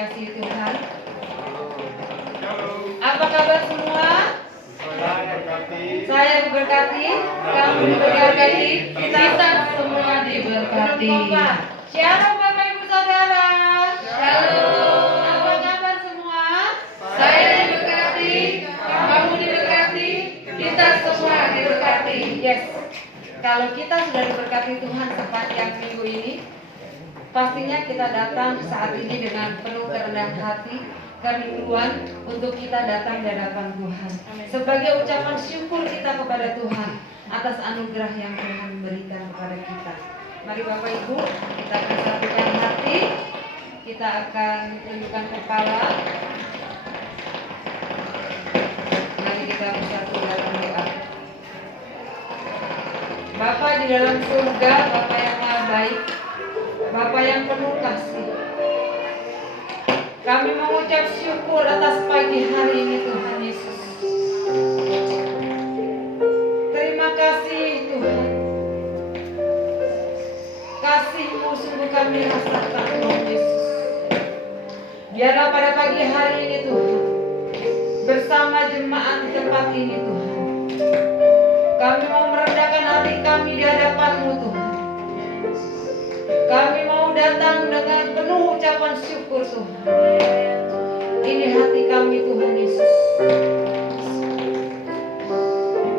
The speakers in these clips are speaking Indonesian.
kasih Tuhan. Apa kabar semua? Saya diberkati, kamu diberkati, kita semua diberkati. Shalom Bapak Ibu Saudara. Shalom. Apa kabar semua? Saya diberkati, kamu diberkati, kita semua diberkati. Yes. Kalau kita sudah diberkati Tuhan sepanjang minggu ini, pastinya kita datang saat ini dengan penuh kerendahan hati, kerinduan untuk kita datang di hadapan Tuhan. Sebagai ucapan syukur kita kepada Tuhan atas anugerah yang Tuhan berikan kepada kita. Mari Bapak Ibu, kita akan satukan hati, kita akan tundukkan kepala. Mari kita bersatu dalam doa. Bapa di dalam surga, Bapa yang maha baik, Bapa yang penuh kasih, kami mengucap syukur atas pagi hari ini Tuhan Yesus. Terima kasih Tuhan. Kasih-Mu sungguh kami rasakan Tuhan Yesus. Biarlah pada pagi hari ini Tuhan, bersama jemaat di tempat ini Tuhan, kami mau merendahkan hati kami di hadapan-Mu Tuhan. Kami mau datang dengan penuh ucapan syukur Tuhan. Ini hati kami Tuhan Yesus.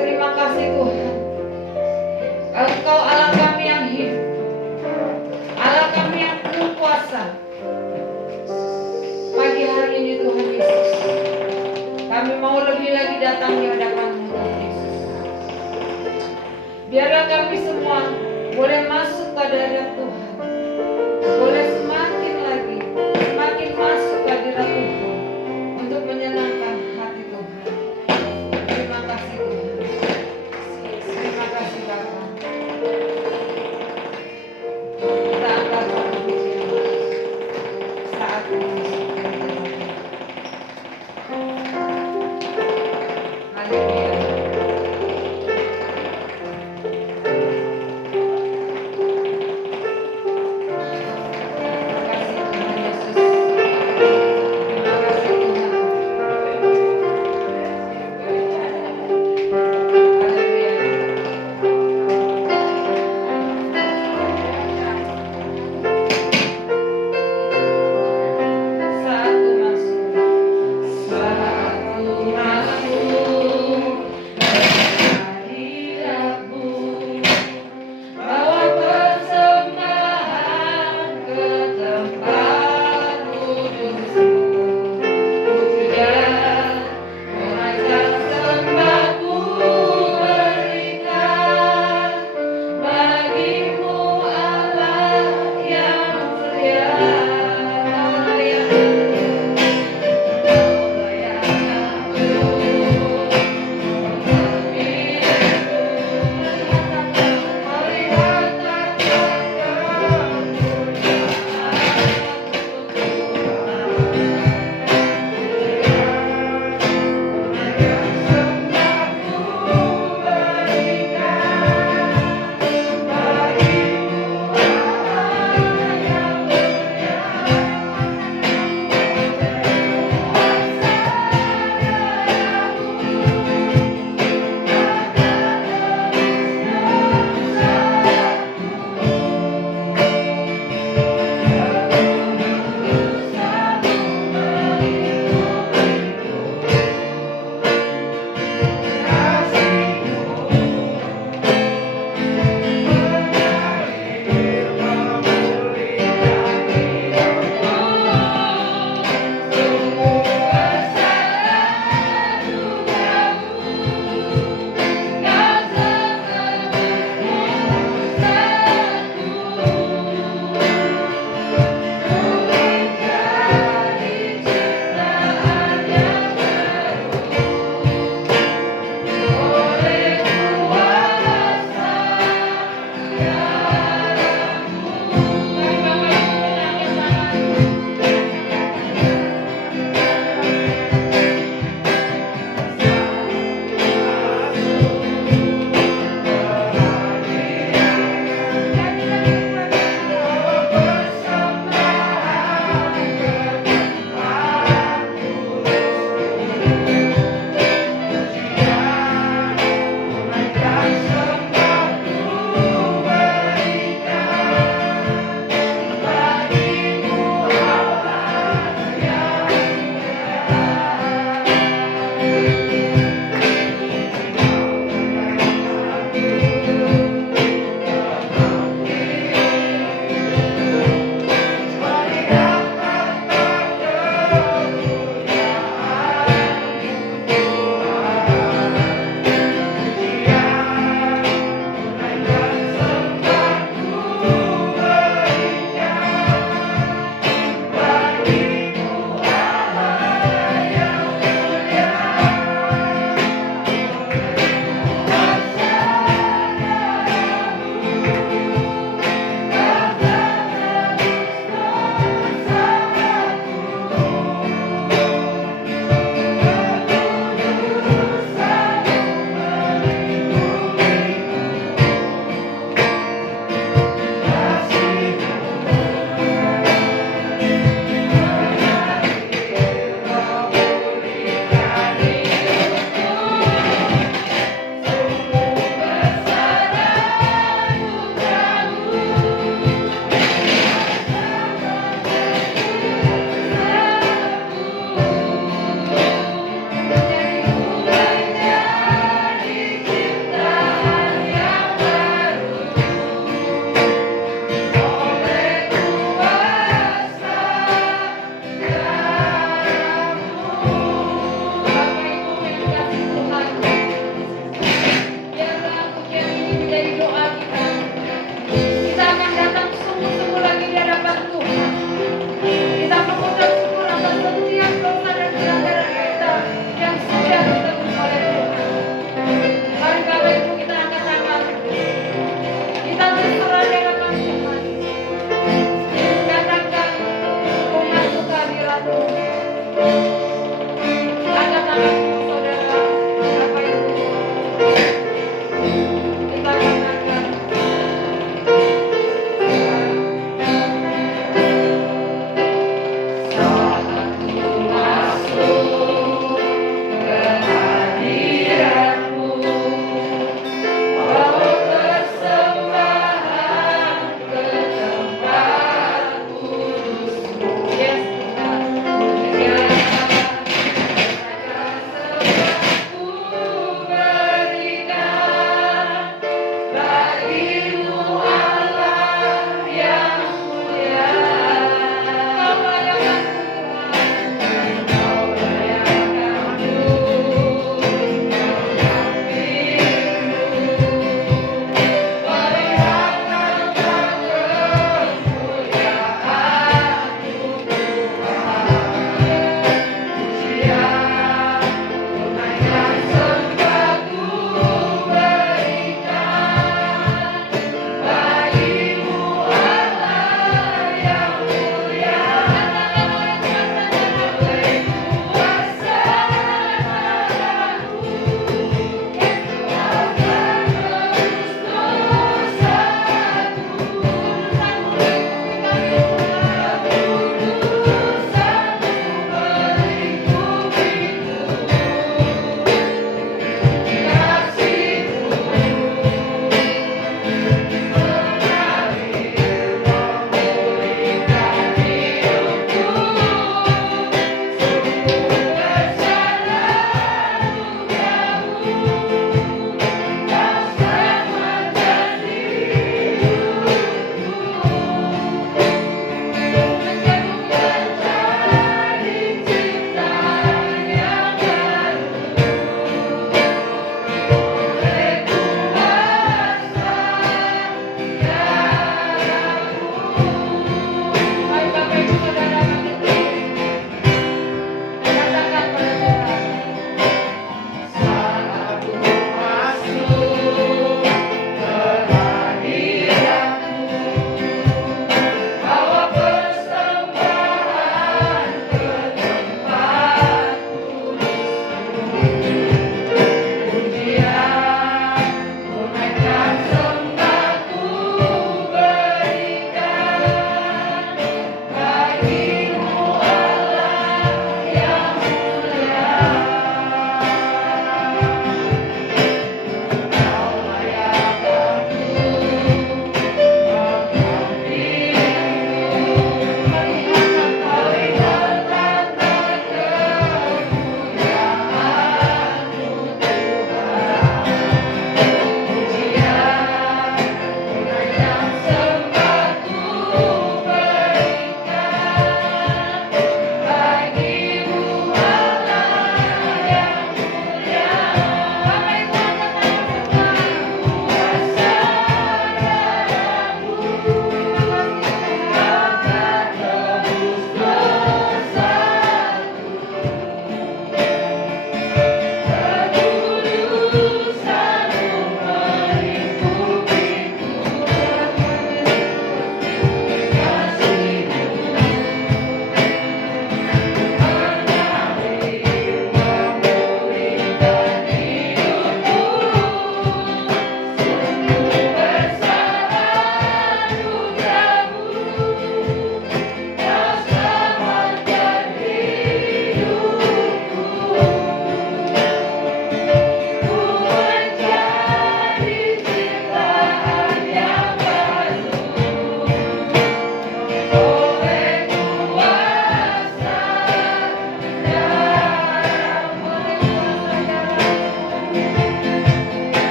Terima kasih Tuhan. Engkau Allah kami yang hidup, Allah kami yang penuh kuasa. Pagi hari ini Tuhan Yesus, kami mau lebih lagi datang di hadapan-Mu Tuhan Yesus. Biarlah kami semua boleh masuk ke hadirat Tuhan, boleh semakin lagi, semakin masuk ke hadirat Tuhan untuk menyenangkan hati Tuhan. Terima kasih Tuhan. Terima kasih Bapa. Kita angkat pujian saat ini. Haleluya.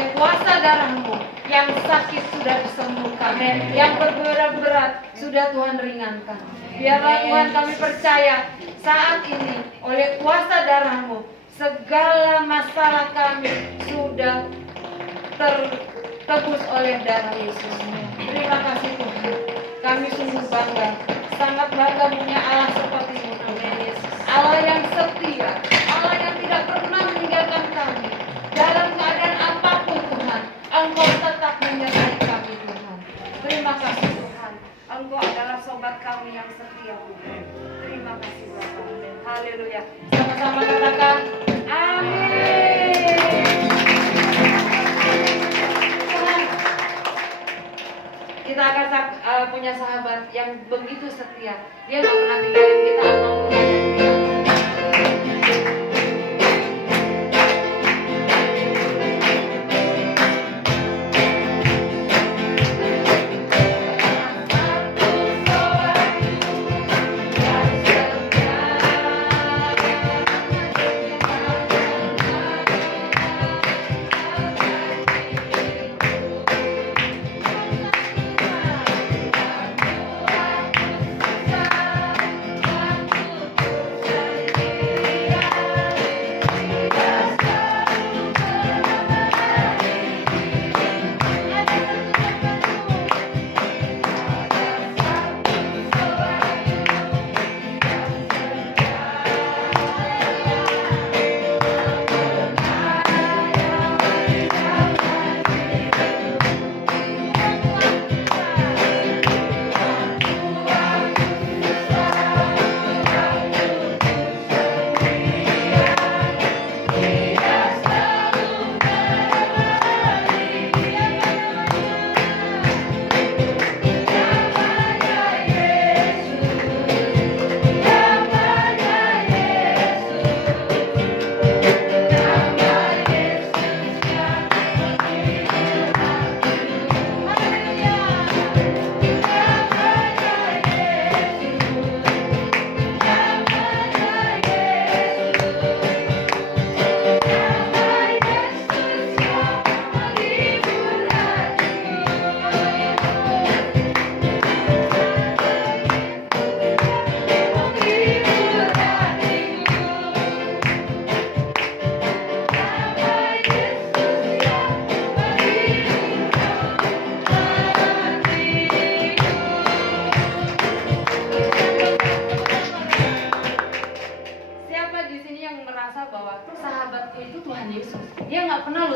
oleh kuasa darah-Mu. Yang sakit sudah disembuhkan, yang berberat-berat sudah Tuhan ringankan. Biarlah Tuhan kami percaya saat ini oleh kuasa darah-Mu segala masalah kami sudah tertebus oleh darah Yesus. Terima kasih Tuhan. Kami sungguh bangga, sangat bangga punya Allah seperti-Mu Tuhan. Allah yang setia, Allah yang tidak pernah meninggalkan kami. Dalam keadaan apapun Tuhan, Engkau tetap menyertai kami Tuhan. Terima kasih Tuhan. Engkau adalah sobat kami yang setia Tuhan. Terima kasih Bapa. Haleluya. Sama-sama katakan amin. Tuhan, kita akan punya sahabat yang begitu setia. Dia nggak pernah tinggalin kita atau meninggalin kita.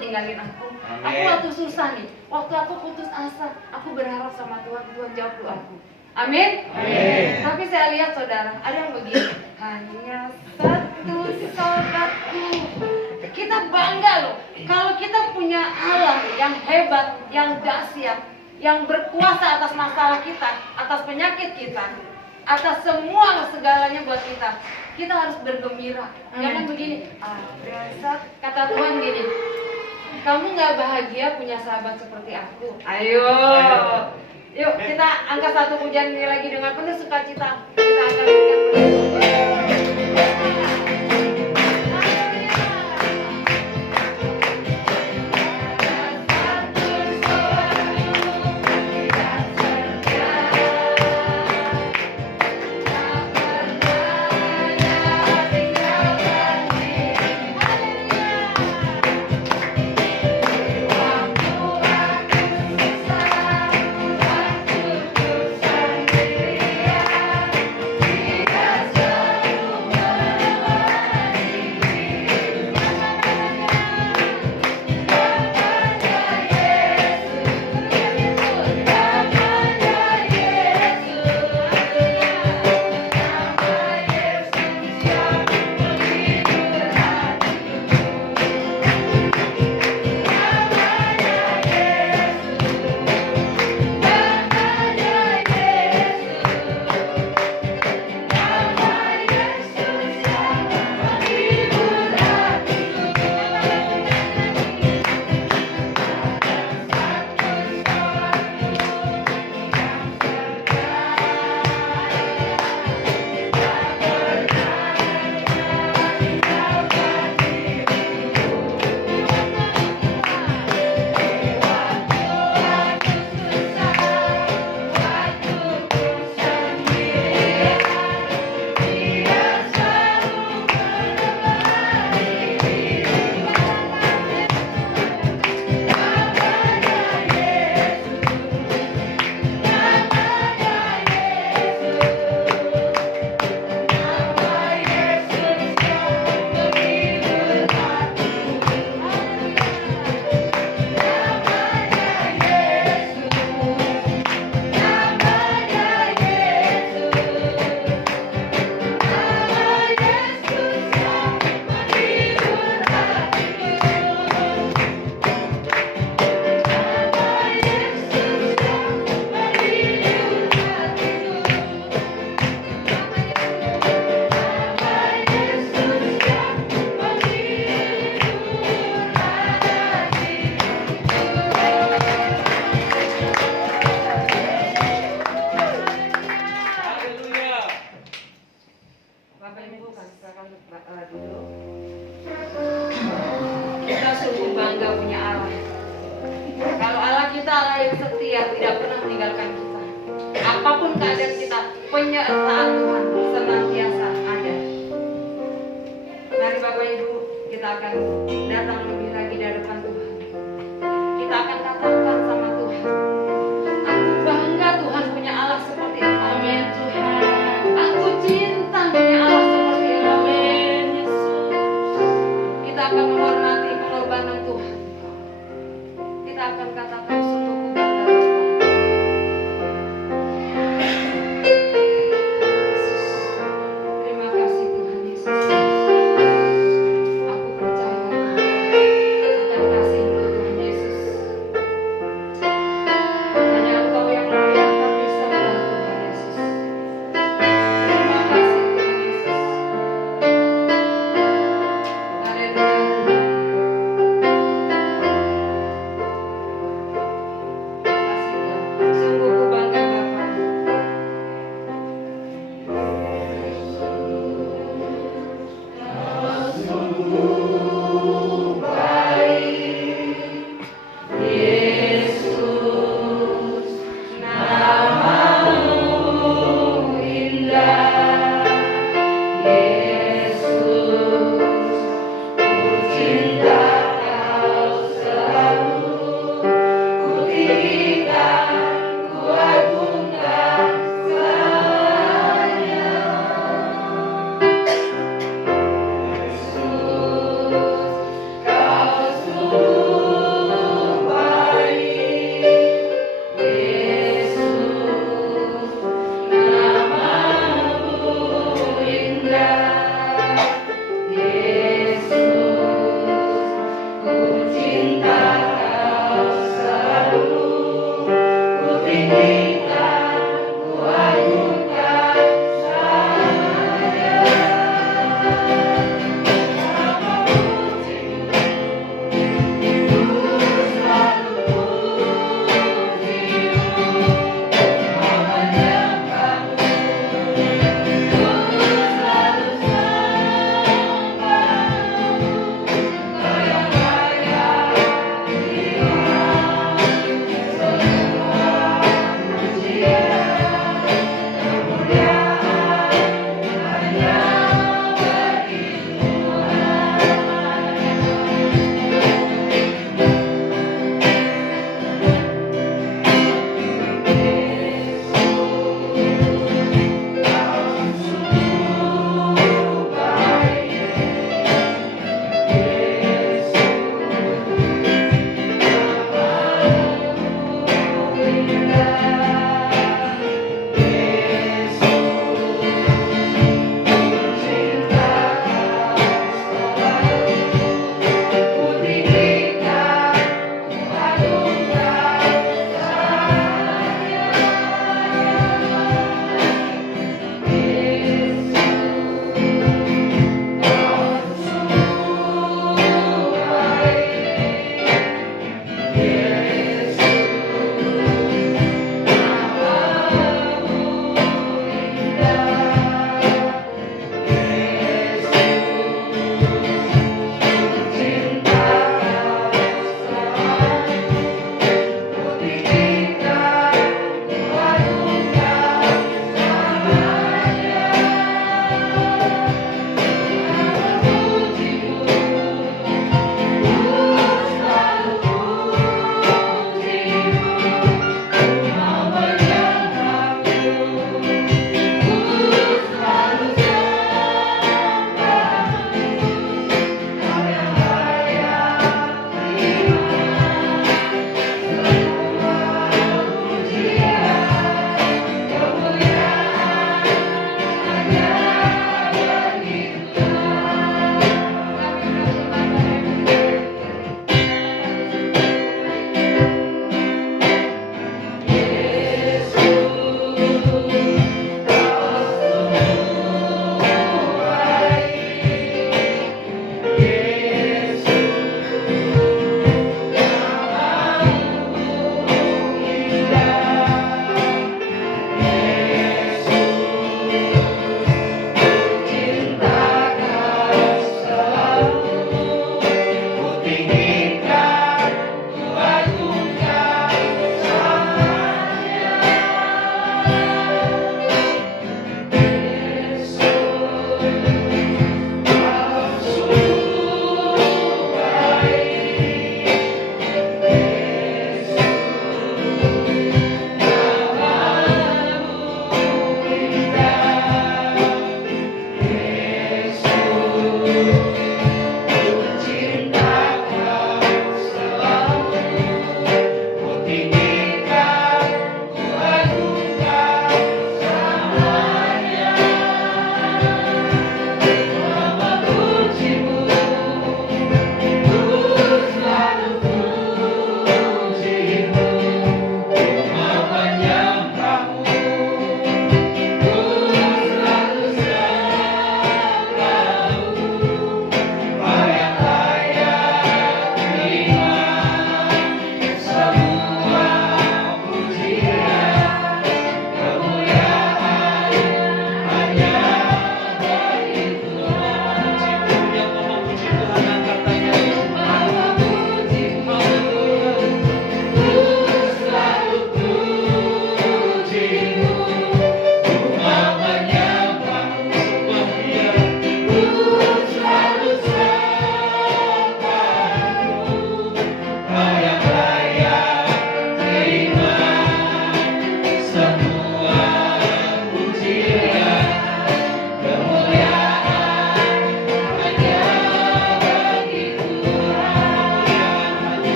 Tinggalin aku. Aku waktu susah nih, waktu aku putus asa, aku berharap sama Tuhan, Tuhan jawab doaku. Amin. Tapi saya lihat saudara, ada yang begini, hanya satu sobatku. Kita bangga loh, kalau kita punya Allah yang hebat, yang dahsyat, yang berkuasa atas masalah kita, atas penyakit kita, atas semua segalanya buat kita. Kita harus bergembira. Jangan begini, kata Tuhan gini, kamu gak bahagia punya sahabat seperti aku? Ayo, yuk kita angkat satu pujian ini lagi dengan penuh sukacita. Kita akan Ibu kami silakan duduk. Kita sungguh bangga punya Allah. Kalau Allah kita Allah yang setia, tidak pernah meninggalkan kita. Apapun keadaan kita, penyertaan Tuhan senantiasa ada. Mari Bapak Ibu, kita akan datang lebih lagi di hadapan Tuhan. Kita akan katakan sama Tuhan, aku bangga Tuhan punya Allah seperti ini. Amin Tuhan. Aku cinta punya Allah seperti ini. Amin Yesus. Kita akan menghormati pengorbanan Tuhan. Kita akan katakan sungguh bangga Terima kasih Tuhan Yesus. Aku percaya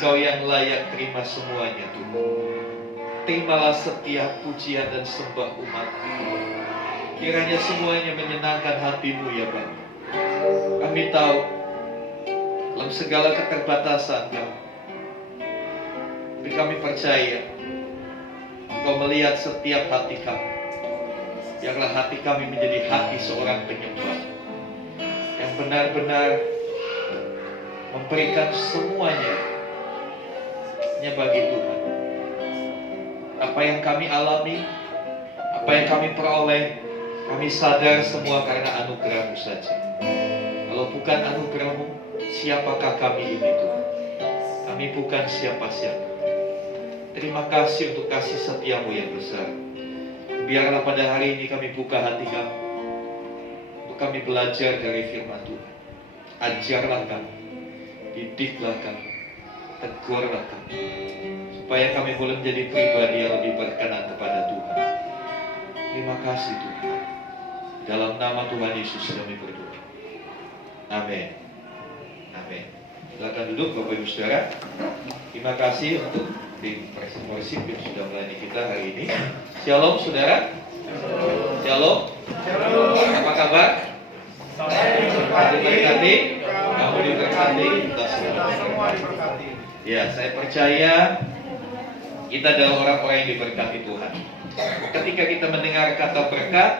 Engkau yang layak terima semuanya Tuhan. Terimalah setiap pujian dan sembah umat-Mu. Kiranya semuanya menyenangkan hati-Mu ya Bapa. Kami tahu dalam segala keterbatasan Kami, tapi kami percaya Engkau melihat setiap hati kami. Biarlah hati kami menjadi hati seorang penyembah yang benar-benar memberikan semuanya hanya bagi Tuhan. Apa yang kami alami, apa yang kami peroleh, kami sadar semua karena anugerah-Mu saja. Kalau bukan anugerah-Mu, siapakah kami ini Tuhan? Kami bukan siapa-siapa. Terima kasih untuk kasih setia-Mu yang besar. Biarlah pada hari ini kami buka hati kami, untuk kami belajar dari firman Tuhan. Ajarlah kami, didiklah kami, tegurlah kami, supaya kami boleh menjadi pribadi yang lebih berkenan kepada Tuhan. Terima kasih Tuhan. Dalam nama Tuhan Yesus kami berdoa. Amin. Amin. Silakan duduk Bapak Ibu Saudara. Terima kasih untuk tim worship yang sudah melayani kita hari ini. Shalom saudara. Shalom. Apa kabar? Diberkati. Kamu diberkati. Kita semua diberkati. Ya, saya percaya kita adalah orang-orang yang diberkati Tuhan. Ketika kita mendengar kata berkat,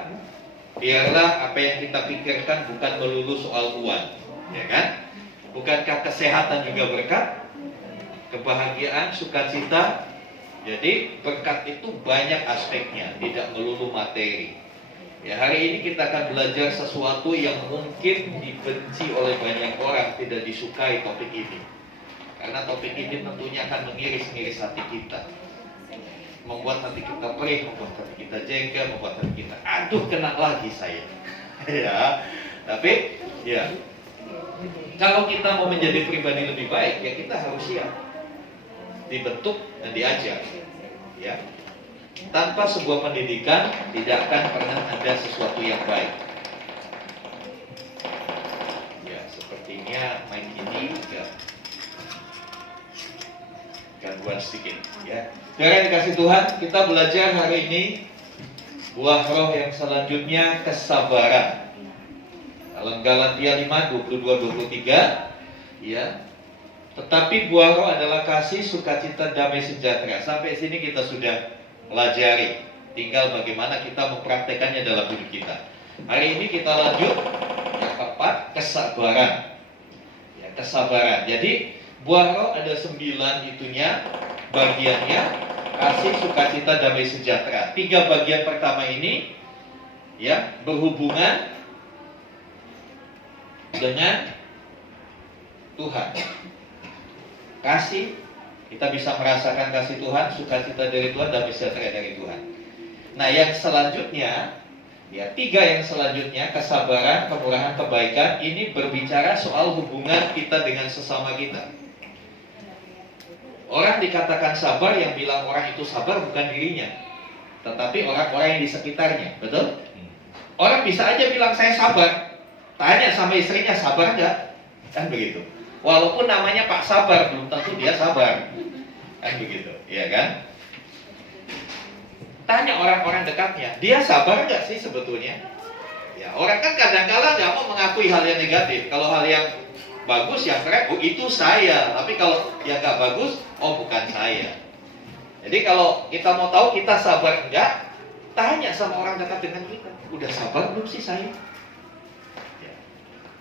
biarlah apa yang kita pikirkan bukan melulu soal uang, ya kan? Bukankah kesehatan juga berkat? Kebahagiaan, sukacita. Jadi berkat itu banyak aspeknya, tidak melulu materi. Ya, hari ini kita akan belajar sesuatu yang mungkin dibenci oleh banyak orang, tidak disukai topik ini. Karena topik ini tentunya akan mengiris-ngiris hati kita, membuat hati kita perih, membuat hati kita jengkel, membuat hati kita, aduh kena lagi saya. Ya, tapi ya, kalau kita mau menjadi pribadi lebih baik, ya kita harus siap dibentuk dan diajar, ya. Tanpa sebuah pendidikan tidak akan pernah ada sesuatu yang baik. Ya, sepertinya main ini ya gangguan sedikit, ya. Saudara yang dikasih Tuhan, kita belajar hari ini buah roh yang selanjutnya, kesabaran. Dalam Galatia 5, 22-23, ya. Tetapi buah roh adalah kasih, sukacita, damai sejahtera. Sampai sini kita sudah pelajari. Tinggal bagaimana kita mempraktekannya dalam hidup kita. Hari ini kita lanjut yang keempat, kesabaran. Ya, kesabaran. Jadi buah roh ada 9 itunya, bagiannya kasih, sukacita, damai sejahtera. 3 bagian pertama ini ya berhubungan dengan Tuhan. Kasih, kita bisa merasakan kasih Tuhan, sukacita dari Tuhan, damai sejahtera dari Tuhan. Nah, yang selanjutnya, ya 3 yang selanjutnya, kesabaran, kemurahan, kebaikan, ini berbicara soal hubungan kita dengan sesama kita. Orang dikatakan sabar, yang bilang orang itu sabar bukan dirinya, tetapi orang-orang yang di sekitarnya, betul? Orang bisa aja bilang saya sabar, tanya sama istrinya sabar enggak? Kan begitu. Walaupun namanya Pak Sabar, belum tentu dia sabar. Kan begitu, ya kan? Tanya orang-orang dekatnya, dia sabar nggak sih sebetulnya? Ya, orang kan kadang-kala nggak mau mengakui hal yang negatif. Kalau hal yang bagus ya keren, oh itu saya. Tapi kalau yang nggak bagus, oh bukan saya. Jadi kalau kita mau tahu kita sabar enggak, tanya sama orang dekat dengan kita. Udah sabar belum sih saya?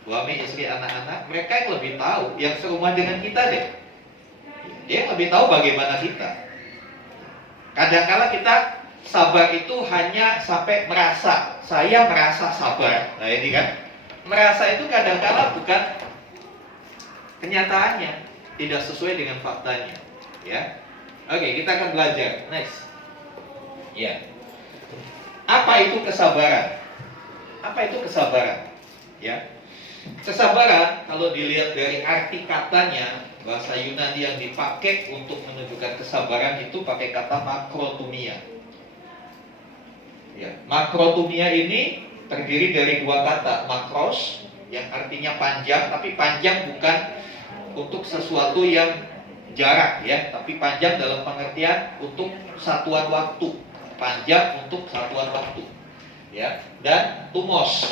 Suami, istri, anak-anak, mereka yang lebih tahu, yang serumah dengan kita deh. Dia yang lebih tahu bagaimana kita. Kadang-kala kita sabar itu hanya sampai merasa, saya merasa sabar. Nah ini kan, merasa itu kadang-kala bukan kenyataannya, tidak sesuai dengan faktanya. Ya, oke, kita akan belajar. Next. Ya, apa itu kesabaran? Apa itu kesabaran? Ya. Kesabaran, kalau dilihat dari arti katanya, bahasa Yunani yang dipakai untuk menunjukkan kesabaran itu pakai kata makrotumia. Ya, makrotumia ini terdiri dari 2 kata, makros yang artinya panjang, tapi panjang bukan untuk sesuatu yang jarak ya, tapi panjang dalam pengertian untuk satuan waktu, panjang untuk satuan waktu ya. Dan tumos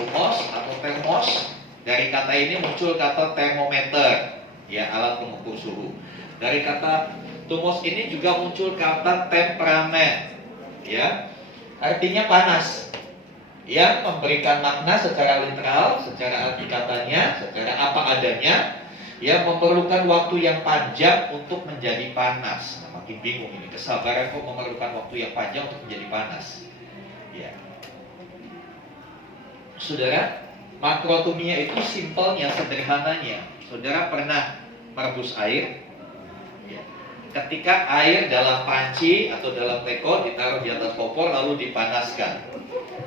atau termos, dari kata ini muncul kata termometer ya, alat pengukur suhu. Dari kata tumos ini juga muncul kata temperamen ya, artinya panas, yang memberikan makna secara literal, secara arti katanya, secara apa adanya, yang memerlukan waktu yang panjang untuk menjadi panas. Nah, makin bingung ini, kesabaran kok memerlukan waktu yang panjang untuk menjadi panas ya. Saudara, makrotumia itu simpelnya, sederhananya, saudara pernah merebus air ya. Ketika air dalam panci atau dalam teko ditaruh di atas kompor lalu dipanaskan,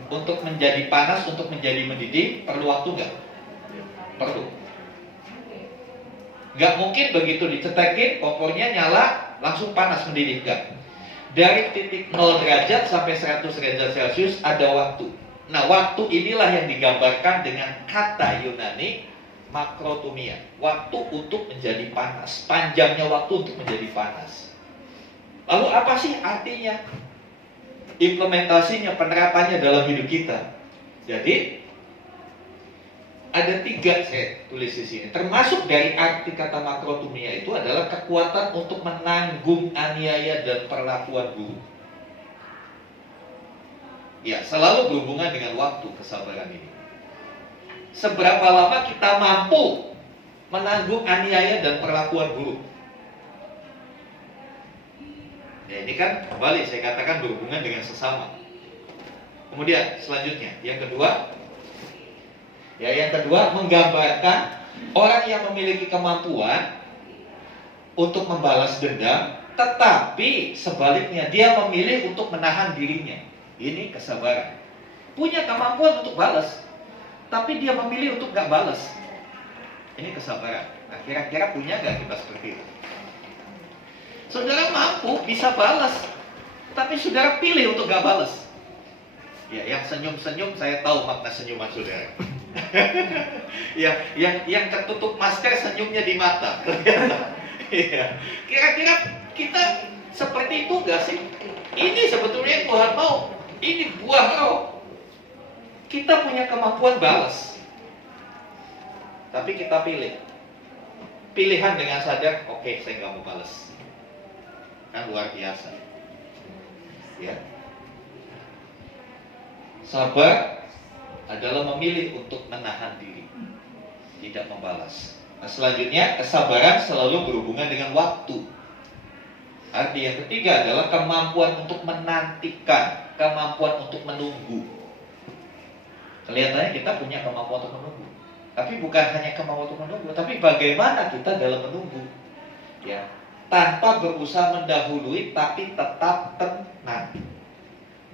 untuk menjadi panas, untuk menjadi mendidih, perlu waktu nggak? Perlu. Nggak mungkin begitu dicetekin, kompornya nyala, langsung panas mendidih, nggak. Dari titik 0 derajat sampai 100 derajat Celcius ada waktu. Nah, waktu inilah yang digambarkan dengan kata Yunani makrotumia. Waktu untuk menjadi panas, panjangnya waktu untuk menjadi panas. Lalu apa sih artinya? Implementasinya, penerapannya dalam hidup kita. Jadi ada 3 saya tulis di sini. Termasuk dari arti kata makrotumia itu adalah kekuatan untuk menanggung aniaya dan perlakuan buruk. Ya, selalu berhubungan dengan waktu kesabaran ini. Seberapa lama kita mampu menanggung aniaya dan perlakuan buruk? Ya, ini kan kembali saya katakan berhubungan dengan sesama. Kemudian selanjutnya, yang kedua menggambarkan orang yang memiliki kemampuan untuk membalas dendam, tetapi sebaliknya dia memilih untuk menahan dirinya. Ini kesabaran. Punya kemampuan untuk balas, tapi dia memilih untuk gak balas. Ini kesabaran. Nah, kira-kira punya gak kita seperti itu? Saudara mampu bisa balas, tapi saudara pilih untuk gak balas. Ya, yang senyum-senyum saya tahu makna senyuman saudara. yang tertutup masker senyumnya di mata. Ya. Kira-kira kita seperti itu gak sih? Ini sebetulnya yang Tuhan mau. Ini buah roh. Kita punya kemampuan balas, tapi kita pilih. Pilihan dengan sadar, oke, saya gak mau balas. Kan luar biasa ya. Sabar adalah memilih untuk menahan diri, tidak membalas. Nah, selanjutnya kesabaran selalu berhubungan dengan waktu. Arti yang ketiga adalah kemampuan untuk menantikan, kemampuan untuk menunggu. Kelihatannya kita punya kemampuan untuk menunggu, tapi bukan hanya kemampuan untuk menunggu, tapi bagaimana kita dalam menunggu ya, tanpa berusaha mendahului, tapi tetap tenang.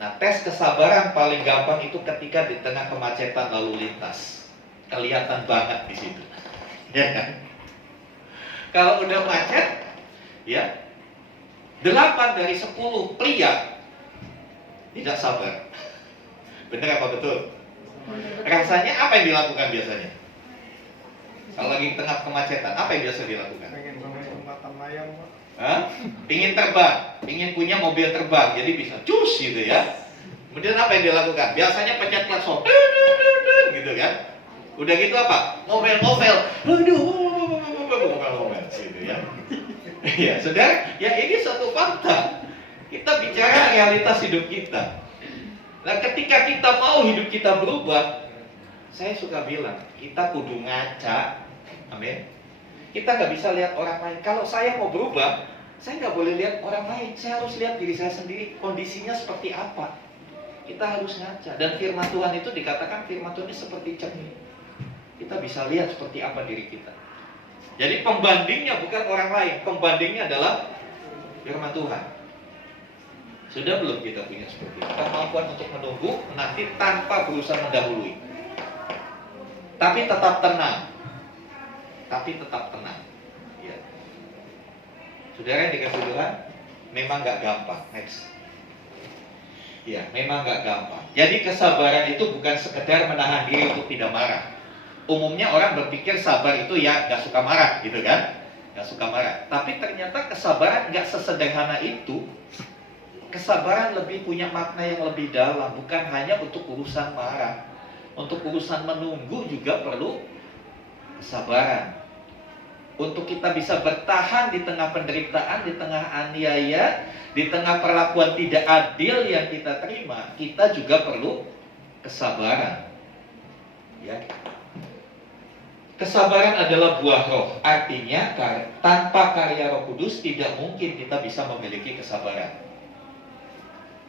Nah, tes kesabaran paling gampang itu ketika di tengah kemacetan lalu lintas. Kelihatan banget di situ. Ya kan? Kalau udah macet, ya, 8 dari 10 pria tidak sabar. Benar apa betul? Rasanya apa yang dilakukan biasanya? Kalau lagi tengah kemacetan, apa yang biasa dilakukan? Pengen sampai tempatan layang, Pak. Pingin terbang, pingin punya mobil terbang, jadi bisa cus gitu ya. Kemudian apa yang dilakukan? Biasanya pencet klakson, gitu kan. Udah gitu apa? Ngomel-ngomel, ngomel-ngomel gitu ya. Ya, saudara, ya ini satu fakta. Kita bicara realitas hidup kita. Nah, ketika kita mau hidup kita berubah, saya suka bilang, kita kudu ngaca. Amin. Kita nggak bisa lihat orang lain. Kalau saya mau berubah, saya nggak boleh lihat orang lain. Saya harus lihat diri saya sendiri, kondisinya seperti apa. Kita harus ngaca. Dan firman Tuhan itu dikatakan firman Tuhan ini seperti cermin. Kita bisa lihat seperti apa diri kita. Jadi pembandingnya bukan orang lain, pembandingnya adalah firman Tuhan. Sudah belum kita punya seperti itu? Kemampuan untuk menunggu, nanti tanpa berusaha mendahului. Tapi tetap tenang. Ya. Saudara yang dikasih Tuhan, memang gak gampang. Next. Ya, memang gak gampang. Jadi kesabaran itu bukan sekedar menahan diri untuk tidak marah. Umumnya orang berpikir sabar itu ya gak suka marah gitu kan. nggak suka marah. Tapi ternyata kesabaran nggak sesederhana itu. Kesabaran lebih punya makna yang lebih dalam, bukan hanya untuk urusan marah. Untuk urusan menunggu juga perlu kesabaran. Untuk kita bisa bertahan di tengah penderitaan, di tengah aniaya, di tengah perlakuan tidak adil yang kita terima, kita juga perlu kesabaran. Ya. Kesabaran adalah buah roh. Artinya tanpa karya Roh Kudus tidak mungkin kita bisa memiliki kesabaran.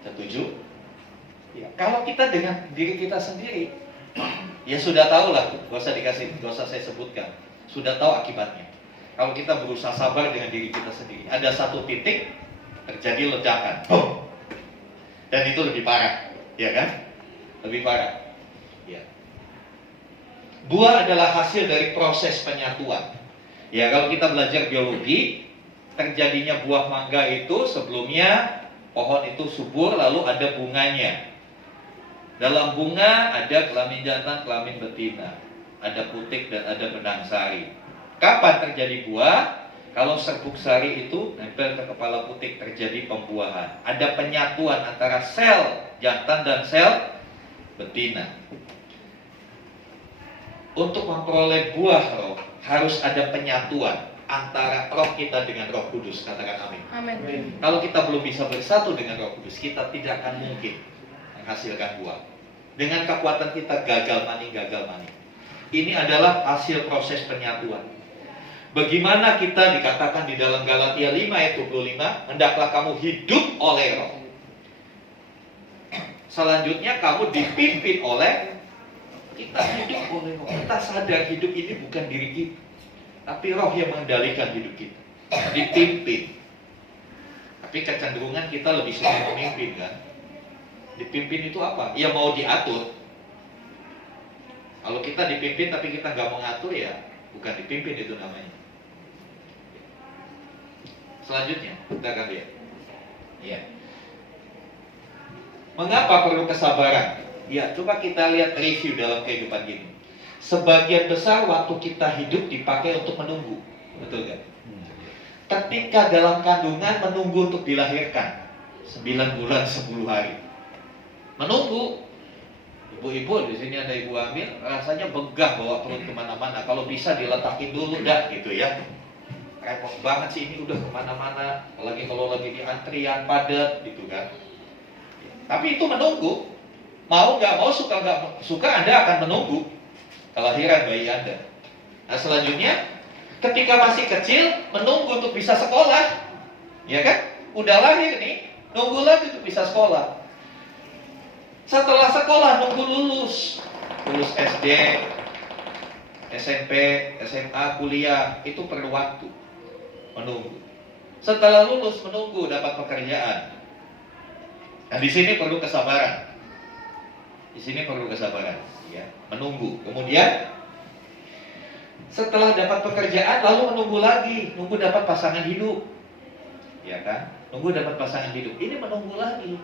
Setuju? Ya. Kalau kita dengan diri kita sendiri, ya sudah tahu lah, gak usah saya sebutkan. Sudah tahu akibatnya. Kalau kita berusaha sabar dengan diri kita sendiri, ada satu titik terjadi ledakan, boom. Dan itu lebih parah, ya kan? Lebih parah. Ya. Buah adalah hasil dari proses penyatuan. Ya, kalau kita belajar biologi, terjadinya buah mangga itu sebelumnya pohon itu subur, lalu ada bunganya. Dalam bunga ada kelamin jantan, kelamin betina, ada putik dan ada benang sari. Kapan terjadi buah? Kalau serbuk sari itu nempel ke kepala putik, terjadi pembuahan. Ada penyatuan antara sel jantan dan sel betina. Untuk memperoleh buah roh harus ada penyatuan antara roh kita dengan Roh Kudus. Katakan amin. Amin. Kalau kita belum bisa bersatu dengan Roh Kudus, kita tidak akan mungkin menghasilkan buah. Dengan kekuatan kita gagal mani. Ini adalah hasil proses penyatuan. Bagaimana kita dikatakan di dalam Galatia 5 ayat 25, hendaklah kamu hidup oleh roh. Selanjutnya kamu dipimpin oleh, kita hidup oleh roh. Kita sadar hidup ini bukan diri kita, tapi roh yang mengendalikan hidup kita. Dipimpin. Tapi kecenderungan kita lebih suka memimpin kan. Dipimpin itu apa? Ya mau diatur. Kalau kita dipimpin tapi kita nggak mengatur, ya bukan dipimpin itu namanya. Selanjutnya kita akan lihat. Ya. Mengapa perlu kesabaran? Ya, coba kita lihat review dalam kehidupan gini. Sebagian besar waktu kita hidup dipakai untuk menunggu, betul kan? Ketika dalam kandungan menunggu untuk dilahirkan 9 bulan 10 hari. Menunggu. Ibu-ibu di sini ada ibu hamil, rasanya begah bawa perut kemana-mana. Kalau bisa diletakin dulu dah gitu ya. Repot banget sih ini udah kemana-mana. Apalagi kalau lagi di antrian padat gitu kan. Tapi itu menunggu. Mau nggak mau, suka nggak suka, Anda akan menunggu kelahiran bayi Anda. Nah selanjutnya, ketika masih kecil menunggu untuk bisa sekolah, ya kan? Udah lahir nih, nunggu lagi untuk bisa sekolah. Setelah sekolah nunggu lulus SD, SMP, SMA, kuliah, itu perlu waktu menunggu. Setelah lulus menunggu dapat pekerjaan. Nah di sini perlu kesabaran. Di sini perlu kesabaran, ya, menunggu. Kemudian setelah dapat pekerjaan lalu menunggu lagi, nunggu dapat pasangan hidup, ya kan? Nunggu dapat pasangan hidup. Ini menunggu lagi.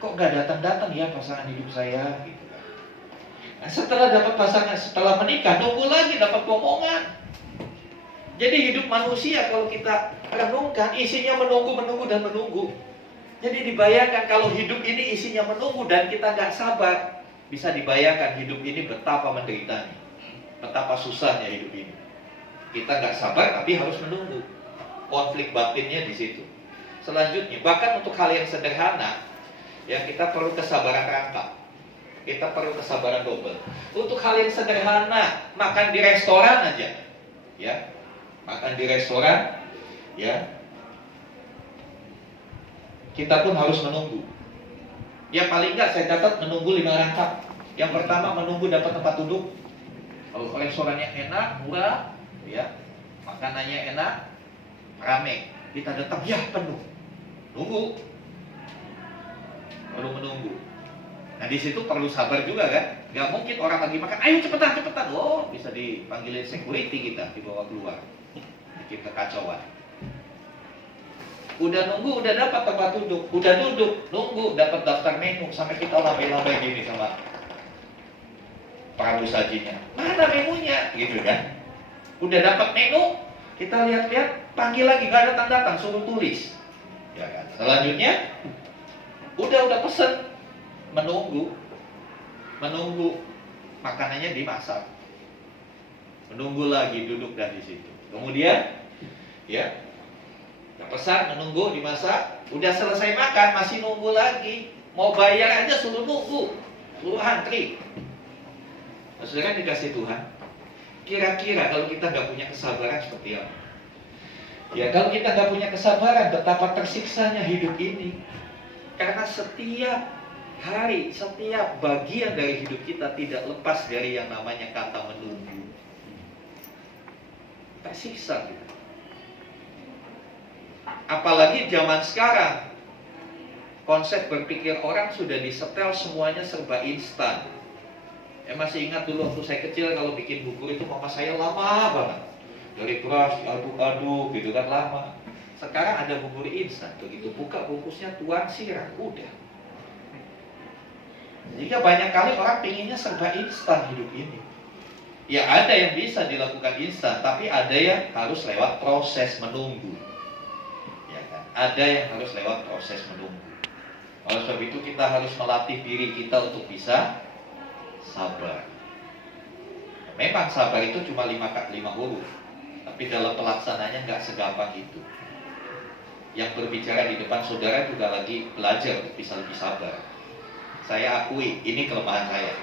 Kok nggak datang-datang ya pasangan hidup saya? Gitu kan. Nah, setelah dapat pasangan, setelah menikah, nunggu lagi dapat omongan. Jadi hidup manusia kalau kita renungkan isinya menunggu dan menunggu. Jadi dibayangkan kalau hidup ini isinya menunggu dan kita nggak sabar, bisa dibayangkan hidup ini betapa menderitanya, betapa susahnya hidup ini. Kita nggak sabar tapi harus menunggu. Konflik batinnya di situ. Selanjutnya, bahkan untuk hal yang sederhana, ya kita perlu kesabaran rangkap. Kita perlu kesabaran double. Untuk hal yang sederhana, makan di restoran aja, ya, makan di restoran, ya. Kita pun harus menunggu. Ya paling nggak saya catat menunggu 5 rangkap. Yang pertama menunggu dapat tempat duduk. Kalau restorannya enak, murah, ya, makanannya enak, rame, kita datang, ya penuh. Nunggu. Perlu menunggu. Nah di situ perlu sabar juga kan. Gak mungkin orang lagi makan, ayo cepetan. Oh bisa dipanggilin security kita dibawa keluar. Bikin kekacauan. Udah nunggu, udah dapat tempat duduk, udah duduk, nunggu dapat daftar menu, sampai kita lambai-lambai gini sama prabu sajinya. Mana menunya? Gitu kan? Udah dapat menu, Kita lihat-lihat, panggil lagi, nggak datang-datang, suruh tulis. Ya kan? Selanjutnya, udah pesen, menunggu makanannya dimasak. Menunggu lagi, duduk dan di situ. Kemudian, ya, pesan, menunggu, dimasak, udah selesai makan, masih nunggu lagi. Mau bayar aja suruh nunggu, suruh antri. Saudara dikasih Tuhan, kira-kira kalau kita nggak punya kesabaran seperti apa? Ya, kalau kita nggak punya kesabaran, betapa tersiksanya hidup ini. Karena setiap hari, setiap bagian dari hidup kita tidak lepas dari yang namanya kata menunggu. Tersiksa gitu. Apalagi zaman sekarang, konsep berpikir orang sudah disetel semuanya serba instan. Masih ingat dulu waktu saya kecil kalau bikin bubur itu mama saya lama banget. Dari beras aduk-aduk gitu kan, lama. Sekarang ada bubur instan, begitu buka bungkusnya tuang siram, udah. Jika banyak kali orang pinginnya serba instan hidup ini. Ya ada yang bisa dilakukan instan, tapi ada yang harus lewat proses menunggu. Ya kan? Ada yang harus lewat proses menunggu. Oleh sebab itu kita harus melatih diri kita untuk bisa sabar. Memang sabar itu cuma 5 huruf, tapi dalam pelaksananya nggak segampang itu. Yang berbicara di depan saudara juga lagi belajar untuk bisa lebih sabar. Saya akui, ini kelemahan saya.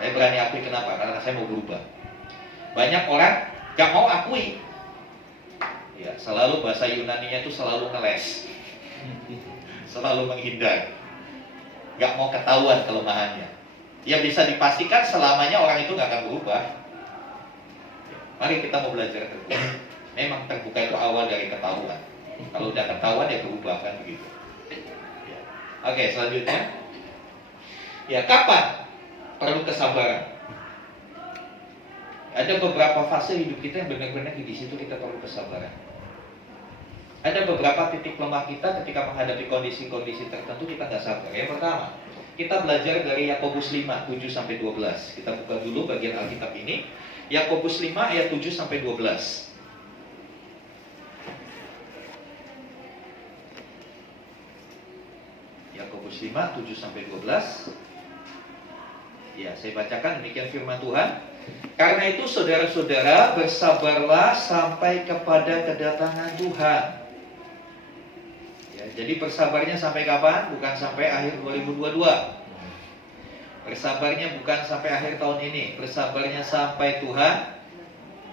Saya berani akui kenapa? Karena saya mau berubah. Banyak orang gak mau akui. Ya, selalu bahasa Yunaninya itu selalu ngeles. Selalu menghindar. Gak mau ketahuan kelemahannya. Ya bisa dipastikan selamanya orang itu gak akan berubah. Mari kita mau belajar terbuka. Memang terbuka itu awal dari ketahuan. Kalau udah ketahuan ya berubah kan begitu. Ya. Oke, selanjutnya. Ya, kapan perlu kesabaran? Ada beberapa fase hidup kita yang benar-benar di situ kita perlu kesabaran. Ada beberapa titik lemah kita ketika menghadapi kondisi-kondisi tertentu kita nggak sabar. Yang pertama, kita belajar dari Yakobus 5, 7-12. Kita buka dulu bagian Alkitab ini. Yakobus 5 ayat 7-12. Yakobus 5, 7-12. Ya, saya bacakan demikian firman Tuhan. Karena itu saudara-saudara, bersabarlah sampai kepada kedatangan Tuhan. Ya, jadi bersabarnya sampai kapan? Bukan sampai akhir 2022. Bersabarnya bukan sampai akhir tahun ini. Bersabarnya sampai Tuhan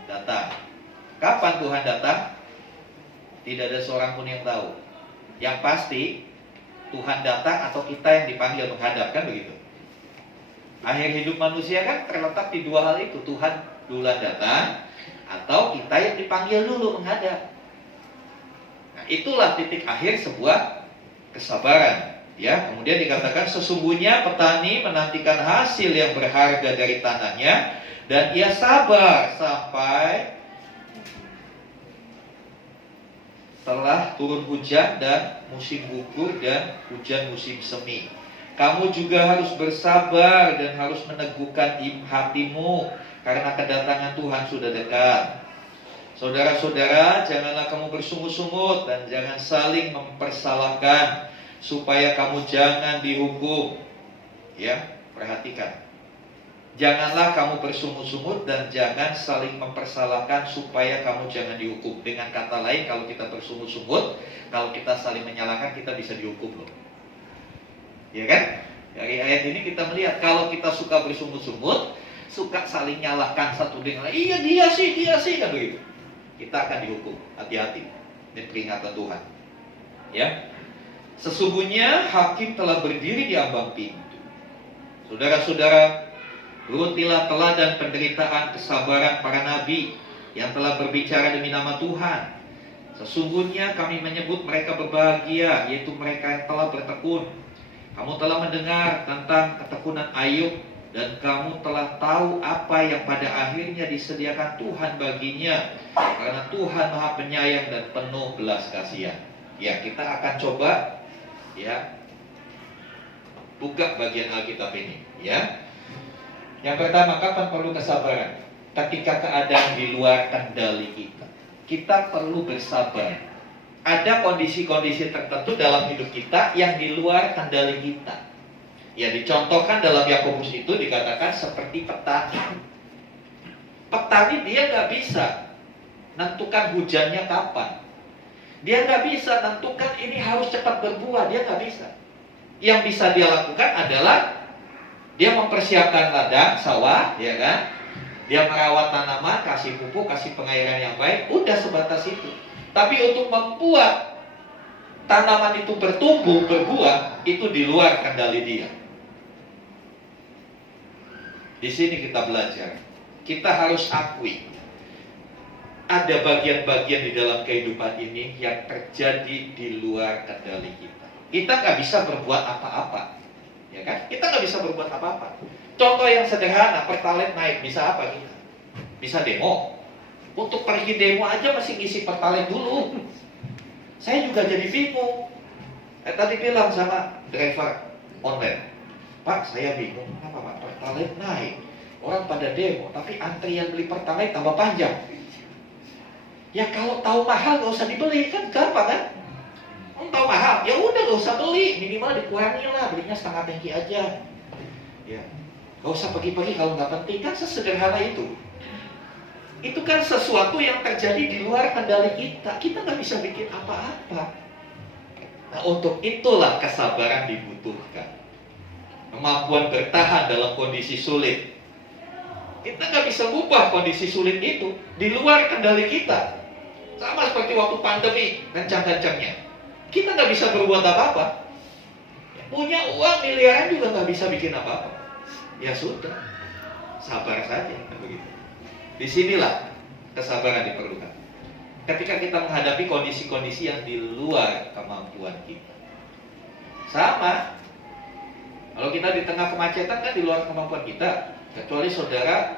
datang. Kapan Tuhan datang? Tidak ada seorang pun yang tahu. Yang pasti Tuhan datang atau kita yang dipanggil menghadap, kan begitu. Akhir hidup manusia kan terletak di dua hal itu. Tuhan duluan datang atau kita yang dipanggil dulu menghadap. Nah, itulah titik akhir sebuah kesabaran. Ya, kemudian dikatakan sesungguhnya petani menantikan hasil yang berharga dari tanahnya dan ia sabar sampai telah turun hujan dan musim gugur dan hujan musim semi. Kamu juga harus bersabar dan harus meneguhkan hatimu karena kedatangan Tuhan sudah dekat. Saudara-saudara, janganlah kamu bersungut-sungut dan jangan saling mempersalahkan supaya kamu jangan dihukum. Ya, perhatikan. Janganlah kamu bersungut-sungut dan jangan saling mempersalahkan supaya kamu jangan dihukum. Dengan kata lain, kalau kita bersungut-sungut, kalau kita saling menyalahkan, kita bisa dihukum loh. Ya kan? Dari ayat ini kita melihat kalau kita suka bersungut-sungut, suka saling nyalahkan satu dengan lain, iya dia sih, kan begitu. Kita akan dihukum. Hati-hati. Ini peringatan Tuhan. Ya. Sesungguhnya hakim telah berdiri di ambang pintu. Saudara-saudara, urutilah teladan penderitaan kesabaran para nabi yang telah berbicara demi nama Tuhan. Sesungguhnya kami menyebut mereka berbahagia, yaitu mereka yang telah bertekun. Kamu telah mendengar tentang ketekunan Ayub, dan kamu telah tahu apa yang pada akhirnya disediakan Tuhan baginya, karena Tuhan Maha Penyayang dan penuh belas kasihan. Ya, kita akan coba ya buka bagian Alkitab ini. Ya. Yang pertama, kapan perlu kesabaran? ketika keadaan di luar kendali kita. Kita perlu bersabar. Ada kondisi-kondisi tertentu dalam hidup kita yang di luar kendali kita. Ya, dicontohkan dalam Yakobus itu dikatakan seperti petani. Petani dia nggak bisa nentukan hujannya kapan. Dia nggak bisa nentukan ini harus cepat berbuah. Dia nggak bisa. Yang bisa dia lakukan adalah dia mempersiapkan ladang, sawah, ya kan? Dia merawat tanaman, kasih pupuk, kasih pengairan yang baik. Udah sebatas itu. Tapi untuk membuat tanaman itu bertumbuh, berbuah, itu di luar kendali dia. Di sini kita belajar. Kita harus akui ada bagian-bagian di dalam kehidupan ini yang terjadi di luar kendali kita. Kita nggak bisa berbuat apa-apa, ya kan? Kita nggak bisa berbuat apa-apa. Contoh yang sederhana, Pertalite naik, bisa apa kita? Bisa demo. Untuk pergi demo aja masih ngisi Pertalite dulu. Saya juga jadi bingung. Tadi bilang sama driver online, Pak, saya bingung, kenapa Pak Pertalite naik? Orang pada demo, tapi antrian beli Pertalite tambah panjang. Ya kalau tahu mahal gak usah dibeli, kan gampang kan? Tahu mahal, ya udah gak usah beli, minimal dikurangi lah, belinya setengah tangki aja. Ya, gak usah pagi-pagi kalau nggak penting, kan sesederhana itu. Itu kan sesuatu yang terjadi di luar kendali kita. Kita nggak bisa bikin apa-apa. Nah, untuk itulah kesabaran dibutuhkan. Kemampuan bertahan dalam kondisi sulit. Kita nggak bisa ubah kondisi sulit itu di luar kendali kita. Sama seperti waktu pandemi, kencang-kencangnya. Kita nggak bisa berbuat apa-apa. Punya uang miliaran juga nggak bisa bikin apa-apa. Ya sudah, sabar saja, begitu. Disinilah kesabaran diperlukan. Ketika kita menghadapi kondisi-kondisi yang di luar kemampuan kita. Sama, kalau kita di tengah kemacetan kan di luar kemampuan kita. Kecuali saudara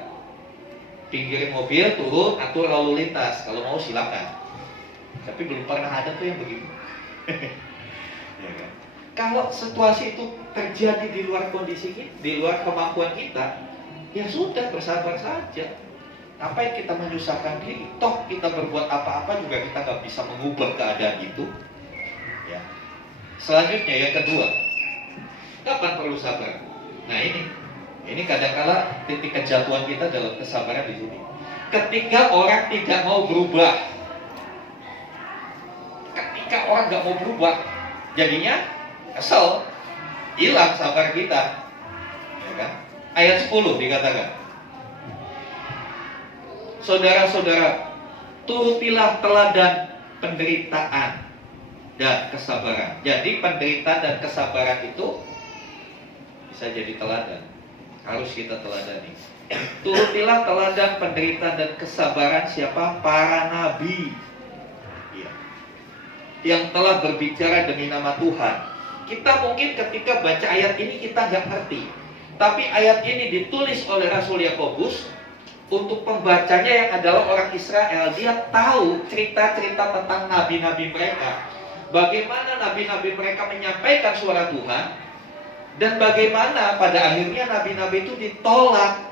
pinggirin mobil, turun, atur lalu lintas. Kalau mau silakan. Tapi belum pernah ada tuh yang begitu. Ya kan? Kalau situasi itu terjadi di luar kondisi kita, di luar kemampuan kita, ya sudah, bersabar saja. Ngapain kita menyusahkan diri? Toh kita berbuat apa-apa juga kita nggak bisa mengubah keadaan itu. Ya. Selanjutnya yang kedua, kapan perlu sabar? Nah ini kadang-kala titik kejatuhan kita dalam kesabaran di sini. Ketika orang tidak mau berubah, ketika orang nggak mau berubah, jadinya kesel, hilang sabar kita. Ya kan? Ayat 10 dikatakan, saudara-saudara, turutilah teladan penderitaan dan kesabaran. Jadi penderitaan dan kesabaran itu bisa jadi teladan. Harus kita teladani. Turutilah teladan penderitaan dan kesabaran siapa? Para nabi, ya, yang telah berbicara demi nama Tuhan. Kita mungkin ketika baca ayat ini kita nggak ngerti. Tapi ayat ini ditulis oleh Rasul Yakobus untuk pembacanya yang adalah orang Israel. Dia tahu cerita-cerita tentang nabi-nabi mereka, bagaimana nabi-nabi mereka menyampaikan suara Tuhan, dan bagaimana pada akhirnya nabi-nabi itu ditolak.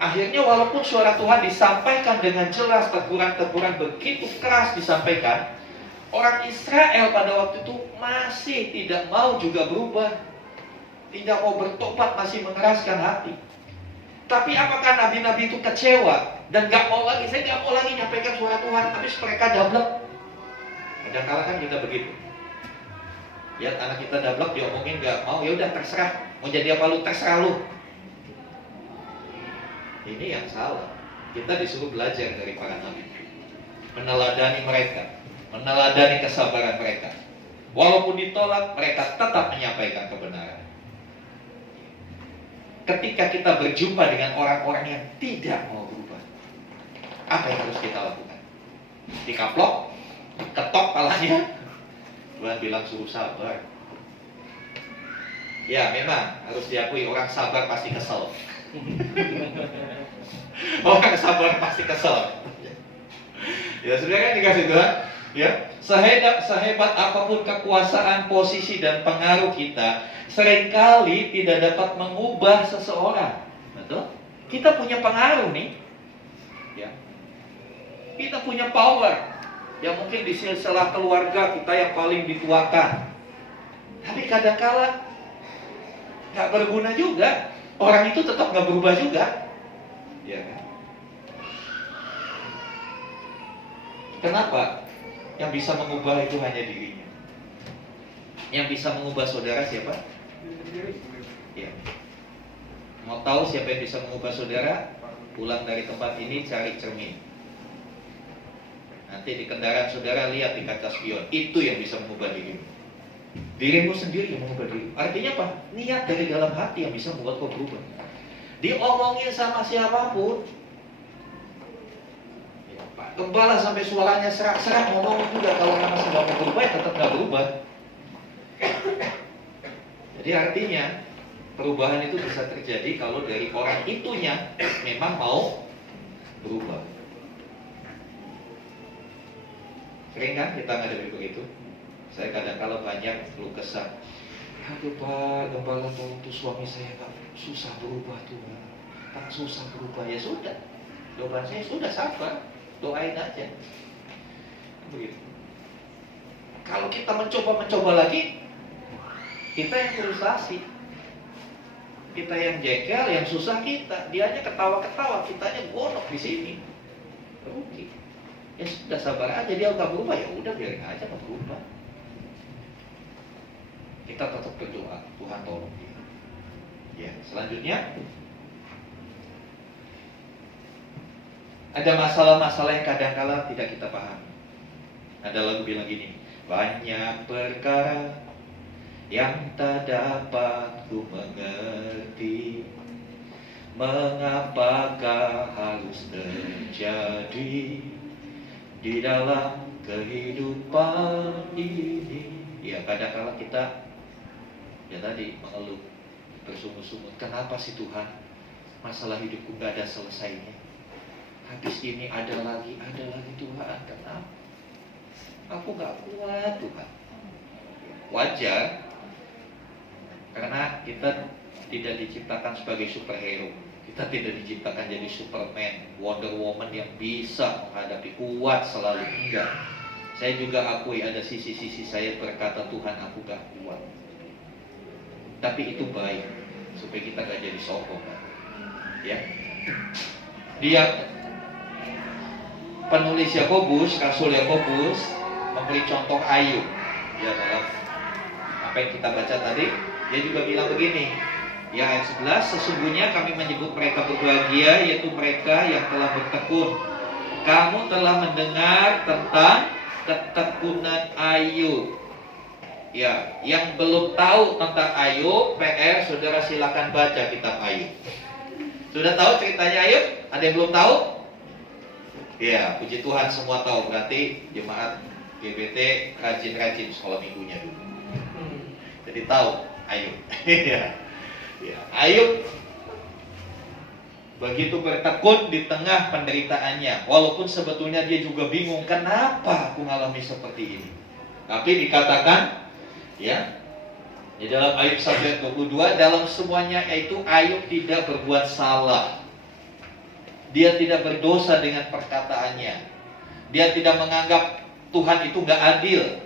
Akhirnya walaupun suara Tuhan disampaikan dengan jelas, teguran-teguran begitu keras disampaikan, orang Israel pada waktu itu masih tidak mau juga berubah, tidak mau bertobat, masih mengeraskan hati. Tapi apakah nabi-nabi itu kecewa dan gak mau lagi? Saya gak mau lagi nyampaikan suara Tuhan. Habis mereka dablek. Kadang-kadang kan kita begitu. Lihat anak kita dablek, diomongin gak mau, ya udah terserah. Mau jadi apa lu, terserah lu. Ini yang salah. Kita disuruh belajar dari para nabi, meneladani mereka, meneladani kesabaran mereka. Walaupun ditolak, mereka tetap menyampaikan kebenaran. Ketika kita berjumpa dengan orang-orang yang tidak mau berubah, apa yang harus kita lakukan? Dikaplok, ketok palanya. Tuhan bilang suruh sabar. Ya memang harus diakui, orang sabar pasti kesel. Orang sabar pasti kesel. Ya sudah kan dikasih Tuhan. Ya, sehebat apapun kekuasaan, posisi dan pengaruh kita, seringkali tidak dapat mengubah seseorang. Betul? Kita punya pengaruh nih, ya. Kita punya power. Ya mungkin di silsilah keluarga kita yang paling dituakan. Tapi kadangkala nggak berguna juga. Orang itu tetap nggak berubah juga, ya kan? Kenapa? Yang bisa mengubah itu hanya dirinya. Yang bisa mengubah saudara siapa? Ya. Mau tahu siapa yang bisa mengubah saudara? Pulang dari tempat ini cari cermin. Nanti di kendaraan saudara lihat di kaca spion. Itu yang bisa mengubah dirimu. Dirimu sendiri yang mengubah diri. Artinya apa? Niat dari dalam hati yang bisa membuat kau berubah. Diomongin sama siapapun, ya, Pak Gembala sampai suaranya serak-serak ngomong juga, kalau masih nggak mau berubah ya tetap nggak berubah. Jadi artinya perubahan itu bisa terjadi kalau dari orang itunya memang mau berubah. Sering kan kita ngadapi begitu? Saya kadang-kala banyak keluh kesah. Aduh Pak Gembala, tolong tuh suami saya kan susah berubah tuh, kan susah berubah. Ya sudah, doa saya sudah, sabar, doain aja. Begitu. Kalau kita mencoba lagi, kita yang frustasi, kita yang jengkel, yang susah kita. Dianya ketawa-ketawa, kitanya gonok di sini, rugi. Ya sudah, sabar aja, dia nggak berubah, ya udah biarin aja nggak berubah. Kita tetap berdoa, Tuhan tolong dia. Ya, selanjutnya ada masalah-masalah yang kadang-kala tidak kita pahami. Ada lagu bilang gini, banyak perkara yang tak dapat ku mengerti, mengapakah harus terjadi di dalam kehidupan ini. Ya, kadang-kala kita ya tadi mengeluh, bersungut-sungut, kenapa sih Tuhan masalah hidupku gak ada selesainya, habis ini ada lagi Tuhan, kenapa aku gak kuat Tuhan. Wajar, karena kita tidak diciptakan sebagai superhero, kita tidak diciptakan jadi Superman, Wonder Woman yang bisa menghadapi, kuat selalu, enggak. Saya juga akui ada sisi-sisi saya berkata, Tuhan aku gak kuat. Tapi itu baik, supaya kita gak jadi sombong. Ya. Dia penulis Yakobus, Rasul Yakobus memberi contoh Ayub. Ya, dalam apa yang kita baca tadi, dia juga bilang begini. Ya, ayat 11, sesungguhnya kami menyebut mereka berbahagia, yaitu mereka yang telah bertekun. Kamu telah mendengar tentang ketekunan Ayub. Ya, yang belum tahu tentang Ayub, PR, saudara silakan baca kitab Ayub. Sudah tahu ceritanya Ayub? Ada yang belum tahu? Ya, puji Tuhan semua tahu. Berarti jemaat GBT rajin-rajin sekolah minggunya dulu. Jadi tahu Ayub. Ya, Ayub begitu bertekun di tengah penderitaannya. Walaupun sebetulnya dia juga bingung, kenapa aku mengalami seperti ini. Tapi dikatakan, ya, di dalam Ayub 1 ayat 22, dalam semuanya itu Ayub tidak berbuat salah. Dia tidak berdosa dengan perkataannya. Dia tidak menganggap Tuhan itu gak adil.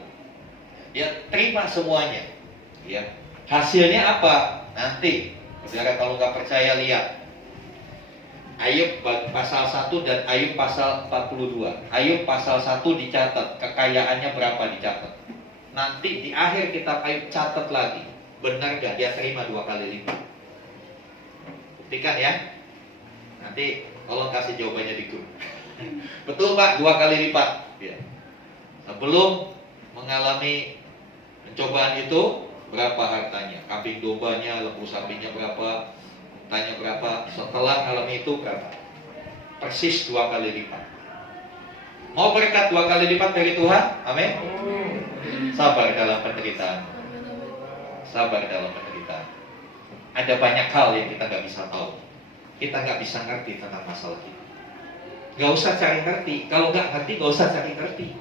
Dia terima semuanya. Ya. Hasilnya apa? Nanti, saudara kalau gak percaya lihat Ayub pasal 1 dan Ayub pasal 42. Ayub pasal 1 dicatat, kekayaannya berapa dicatat. Nanti di akhir kitab Ayub catat lagi, benar gak dia terima 2 kali lipat. Buktikan ya. Nanti tolong kasih jawabannya di grup. Betul Pak, 2 kali lipat ya. Sebelum mengalami pencobaan itu, berapa hartanya, kambing dombanya, lembu sapinya berapa, tanya berapa, setelah mengalami itu berapa. Persis 2 kali lipat. Mau berkat 2 kali lipat dari Tuhan? Amin. Sabar dalam penderitaan. Sabar dalam penderitaan. Ada banyak hal yang kita gak bisa tahu. Kita gak bisa ngerti tentang masalah kita. Gak usah cari ngerti. Kalau gak ngerti, gak usah cari ngerti.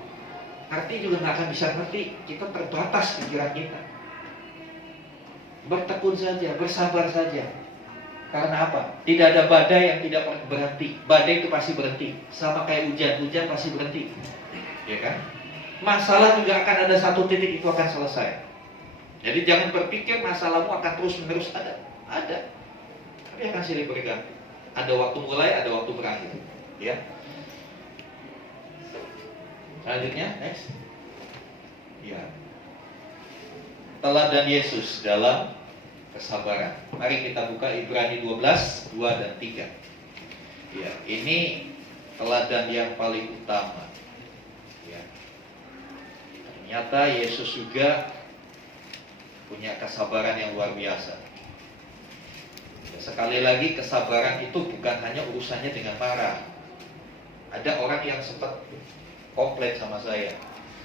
Ngerti juga gak akan bisa ngerti. Kita terbatas pikiran kita. Bertekun saja, bersabar saja. Karena apa? Tidak ada badai yang tidak berhenti. Badai itu pasti berhenti. Sama kayak hujan, hujan pasti berhenti. Ya kan? Masalah juga akan ada satu titik itu akan selesai. Jadi jangan berpikir masalahmu akan terus-menerus ada. Ada. Tapi akan silih berganti. Ada waktu mulai, ada waktu berakhir. Ya. Selanjutnya, next. Ya. Teladan Yesus dalam kesabaran. Mari kita buka Ibrani 12, 2 dan 3. Ya, ini teladan yang paling utama. Ya. Ternyata Yesus juga punya kesabaran yang luar biasa. Ya, sekali lagi, kesabaran itu bukan hanya urusannya dengan marah. Ada orang yang sempat komplain sama saya,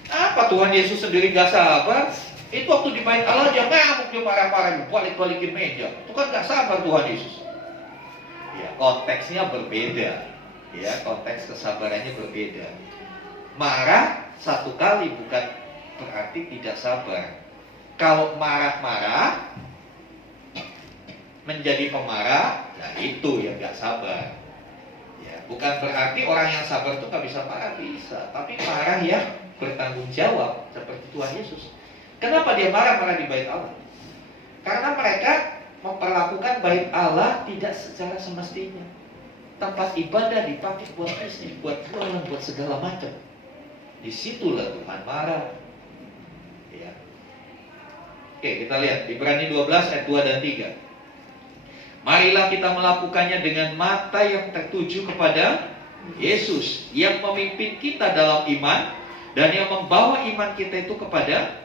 apa Tuhan Yesus sendiri gak sabar? Itu waktu di bait Allah dia ngamuk, dia marah-marah, balik-balikin meja. Itu kan gak sabar Tuhan Yesus. Ya, konteksnya berbeda. Ya, konteks kesabarannya berbeda. Marah satu kali bukan berarti tidak sabar. Kalau marah-marah menjadi pemarah, nah itu yang gak sabar. Ya, bukan berarti orang yang sabar itu gak bisa marah, bisa. Tapi marah yang bertanggung jawab seperti Tuhan Yesus. Kenapa dia marah-marah di bait Allah? Karena mereka memperlakukan bait Allah tidak secara semestinya. Tempat ibadah dipakai buat bisnis, buat jualan, buat segala macam. Disitulah Tuhan marah. Ya. Oke, kita lihat Ibrani 12 ayat 2 dan 3. Marilah kita melakukannya dengan mata yang tertuju kepada Yesus, yang memimpin kita dalam iman dan yang membawa iman kita itu kepada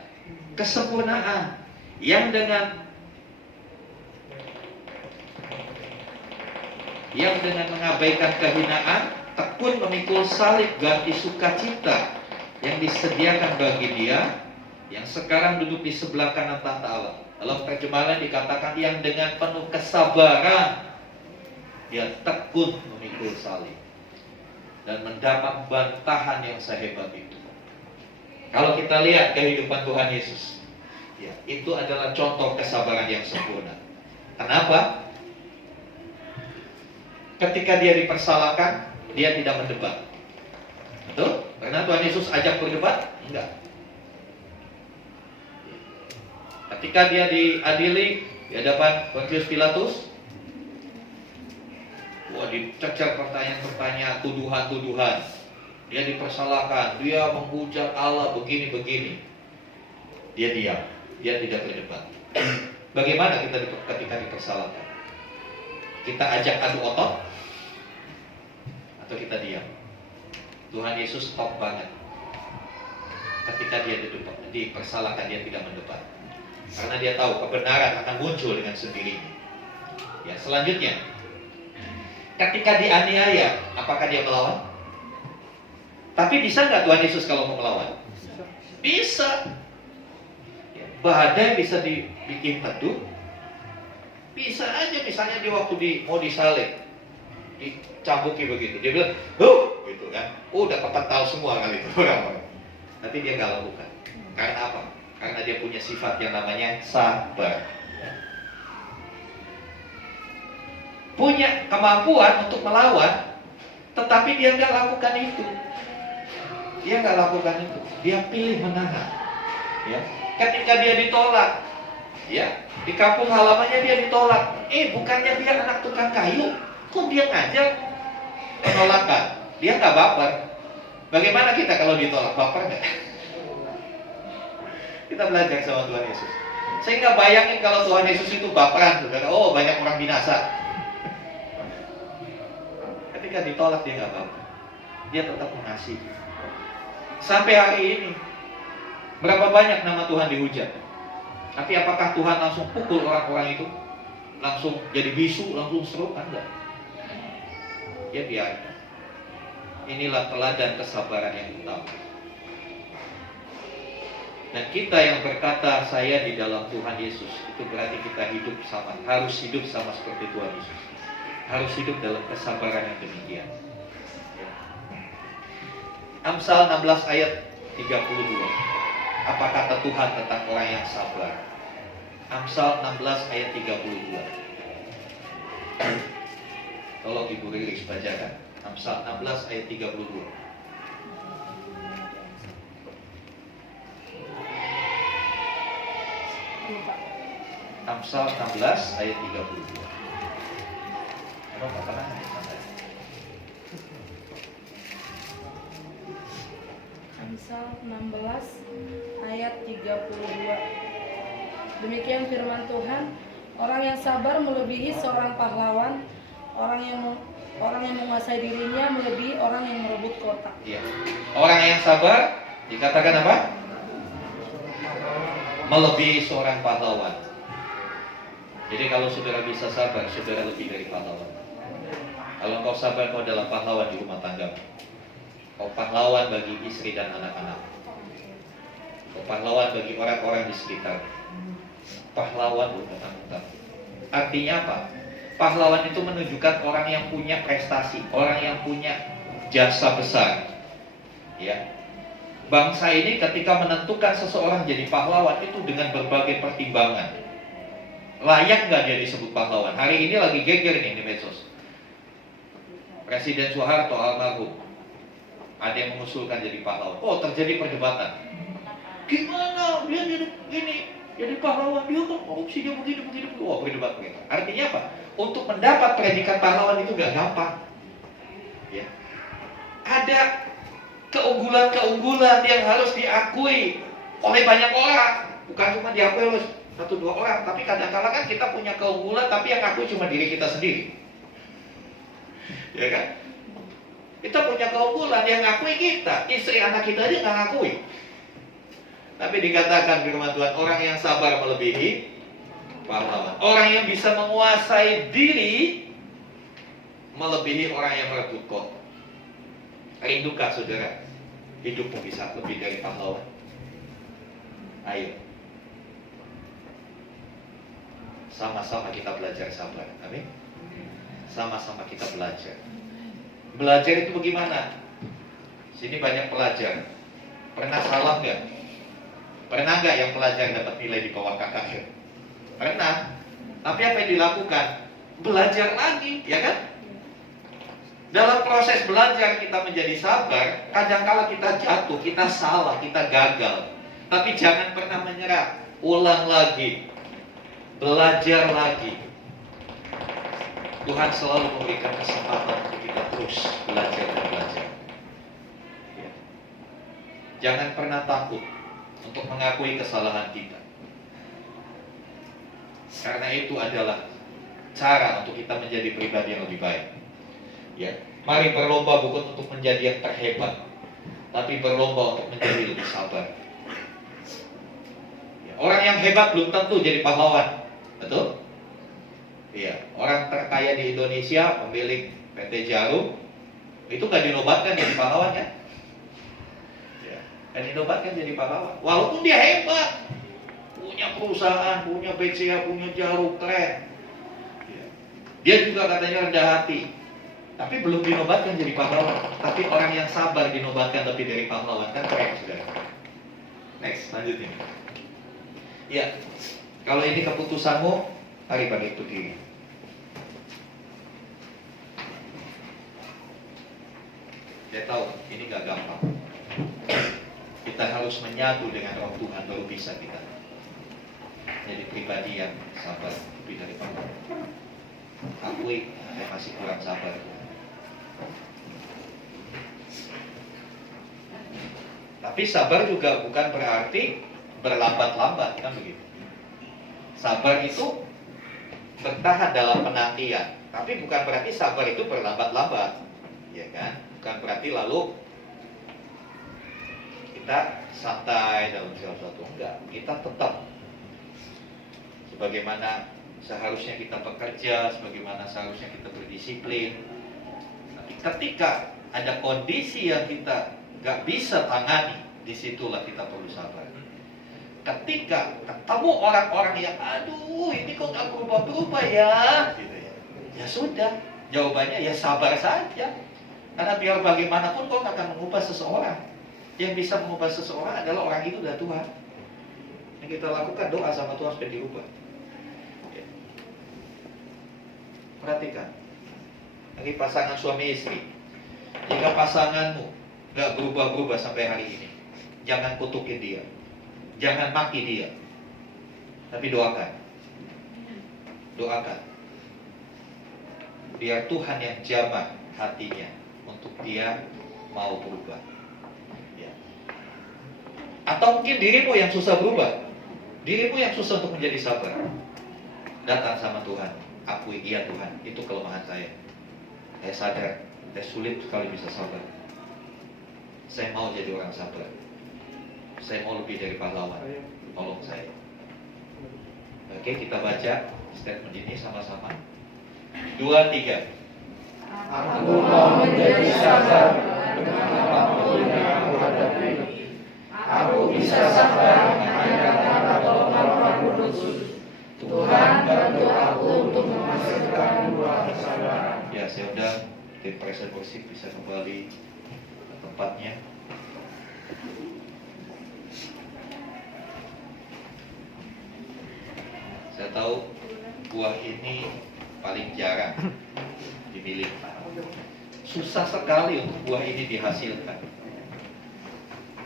kesempurnaan, yang dengan mengabaikan kehinaan tekun memikul salib ganti sukacita yang disediakan bagi dia yang sekarang duduk di sebelah kanan tahta Allah. Dalam terjemahan dikatakan yang dengan penuh kesabaran dia tekun memikul salib dan mendapat bantahan yang sehebat itu. Kalau kita lihat kehidupan Tuhan Yesus, ya, itu adalah contoh kesabaran yang sempurna. Kenapa? Ketika dia dipersalahkan, dia tidak mendebat. Betul? Karena Tuhan Yesus ajak berdebat? Enggak. Ketika dia diadili di hadapan Pontius Pilatus, dicecar pertanyaan-pertanyaan, tuduhan-tuduhan. Dia dipersalahkan, dia menghujat Allah begini-begini. Dia diam, dia tidak berdebat. Bagaimana kita ketika dipersalahkan? Kita ajak adu otot atau kita diam? Tuhan Yesus top banget. Ketika dia dipersalahkan, dia tidak mendebat. Karena dia tahu kebenaran akan muncul dengan sendirinya. Ya, selanjutnya, ketika dianiaya, apakah dia melawan? Tapi bisa nggak Tuhan Yesus kalau mau melawan? Bisa. Ya, badai bisa dibikin teduh. Bisa aja, misalnya di waktu mau disalib, dicambuki begitu, dia bilang, gitu kan? Udah kepental semua kali itu orang-orang. Tapi dia nggak lakukan. Karena apa? Karena dia punya sifat yang namanya sabar. Punya kemampuan untuk melawan, tetapi dia nggak lakukan itu. Dia nggak lakukan itu. Dia pilih menahan. Ya. Ketika dia ditolak, ya, di kampung halamannya dia ditolak. Bukannya dia anak tukang kayu, kok dia ngajak penolakan? Dia nggak baper. Bagaimana kita kalau ditolak? Baper nggak? Kita belajar sama Tuhan Yesus. Saya nggak bayangin kalau Tuhan Yesus itu baperan, saudara. Oh, banyak orang binasa. Ketika ditolak dia nggak baper. Dia tetap mengasihi. Sampai hari ini, berapa banyak nama Tuhan dihujat? Tapi apakah Tuhan langsung pukul orang-orang itu? Langsung jadi bisu, langsung seru? Enggak. Dia biarkan. Inilah teladan kesabaran yang utama. Dan kita yang berkata saya di dalam Tuhan Yesus, itu berarti kita harus hidup sama seperti Tuhan Yesus. Harus hidup dalam kesabaran yang demikian. Amsal 16 ayat 32. Apa kata Tuhan tentang orang yang sabar? Amsal 16 ayat 32. Tolong Ibu Riris bacakan Amsal 16 ayat 32. Amsal 16 ayat 32. Apa pernah santai? Amsal 16 ayat 32. Demikian firman Tuhan, orang yang sabar melebihi seorang pahlawan, orang yang menguasai dirinya melebihi orang yang merebut kota. Iya. Orang yang sabar dikatakan apa? Melebihi seorang pahlawan. Jadi kalau saudara bisa sabar, saudara lebih dari pahlawan. Kalau kau sabar, kau adalah pahlawan di rumah tangga. Kau pahlawan bagi istri dan anak-anak. Kau pahlawan bagi orang-orang di sekitar. Pahlawan bertanggung. Artinya apa? Pahlawan itu menunjukkan orang yang punya prestasi, orang yang punya jasa besar. Ya. Bangsa ini ketika menentukan seseorang jadi pahlawan itu dengan berbagai pertimbangan. Layak nggak dia disebut pahlawan? Hari ini lagi geger nih di medsos. Presiden Soeharto almarhum ada yang mengusulkan jadi pahlawan. Oh, terjadi perdebatan. Gimana dia jadi gini? Jadi pahlawan, dia kan korupsi, dia begini. Wah, berdebat begitu. Artinya apa? Untuk mendapat predikat pahlawan itu gak gampang. Ya. Ada keunggulan-keunggulan yang harus diakui oleh banyak orang. Bukan cuma diakui oleh 1-2 orang. Tapi kadang-kadang kan kita punya keunggulan, tapi yang akui cuma diri kita sendiri. Ya kan? Kita punya keunggulan, yang ngakui kita. Istri anak kita aja gak ngakui. Tapi dikatakan firman Tuhan, orang yang sabar melebihi pahlawan. Orang yang bisa menguasai diri melebihi orang yang merebut kota. Rindukah saudara hidupmu bisa lebih dari pahlawan? Ayo, sama-sama kita belajar sabar. Amin. Sama-sama kita belajar. Belajar itu bagaimana? Sini banyak pelajar. Pernah salah nggak? Pernah nggak yang pelajar dapat nilai di bawah kakaknya? Pernah. Tapi apa yang dilakukan? Belajar lagi, ya kan? Dalam proses belajar kita menjadi sabar. Kadang-kala kita jatuh, kita salah, kita gagal. Tapi jangan pernah menyerah. Ulang lagi, belajar lagi. Tuhan selalu memberikan kesempatan untuk kita terus belajar dan belajar. Ya. Jangan pernah takut untuk mengakui kesalahan kita. Karena itu adalah cara untuk kita menjadi pribadi yang lebih baik. Ya, mari berlomba bukan untuk menjadi yang terhebat, tapi berlomba untuk menjadi lebih sabar. Ya, orang yang hebat belum tentu jadi pahlawan, betul? Iya, orang terkaya di Indonesia, pemilik PT Jarum, itu nggak dinobatkan jadi pahlawan ya? Dan dinobatkan jadi pahlawan. Walaupun dia hebat, punya perusahaan, punya BCA, punya Jarum, keren. Dia juga katanya rendah hati, tapi belum dinobatkan jadi pahlawan. Tapi orang yang sabar dinobatkan lebih dari pahlawan, kan keren saudara. Next, lanjutin. Ya, kalau ini keputusanmu, mari bagi itu diri. Saya tahu ini gak gampang. Kita harus menyatu dengan Roh Tuhan baru bisa kita jadi pribadi yang sabar lebih dari pahlawan. Akui, saya masih kurang sabar. Tapi sabar juga bukan berarti berlambat-lambat, kan begitu. Sabar itu bertahan dalam penantian, tapi bukan berarti sabar itu berlambat-lambat, ya kan? Bukan berarti lalu kita santai dalam segala sesuatu, enggak. Kita tetap sebagaimana seharusnya kita bekerja, sebagaimana seharusnya kita berdisiplin. Tapi ketika ada kondisi yang kita nggak bisa tangani, disitulah kita perlu sabar. Ketika ketemu orang-orang yang aduh ini kok nggak berubah-berubah ya, gitu ya. Ya sudah, jawabannya ya sabar saja. Karena biar bagaimanapun kau akan mengubah seseorang. Yang bisa mengubah seseorang adalah orang itu dan Tuhan. Yang kita lakukan doa sama Tuhan supaya diubah. Perhatikan. Ini pasangan suami istri. Jika pasanganmu gak berubah-berubah sampai hari ini, jangan kutukin dia, jangan maki dia, tapi doakan. Doakan. Biar Tuhan yang jamah hatinya untuk dia mau berubah. Ya. Atau mungkin dirimu yang susah berubah, dirimu yang susah untuk menjadi sabar. Datang sama Tuhan, akui, iya Tuhan, itu kelemahan saya. Saya sadar, saya sulit sekali bisa sabar. Saya mau jadi orang sabar. Saya mau lebih dari pahlawan. Tolong saya. Oke, kita baca statement ini sama-sama. 2, 3. Aku mau menjadi sabar dengan apapun yang aku hadapi. Aku bisa sabar hanya karena pertolongan Roh Kudus. Tuhan, bantu aku untuk menghasilkan buah kesabaran. Ya, saya undang tim Praise and Worship bisa kembali ke tempatnya. Saya tahu buah ini paling jarang dimiliki. Susah sekali untuk buah ini dihasilkan.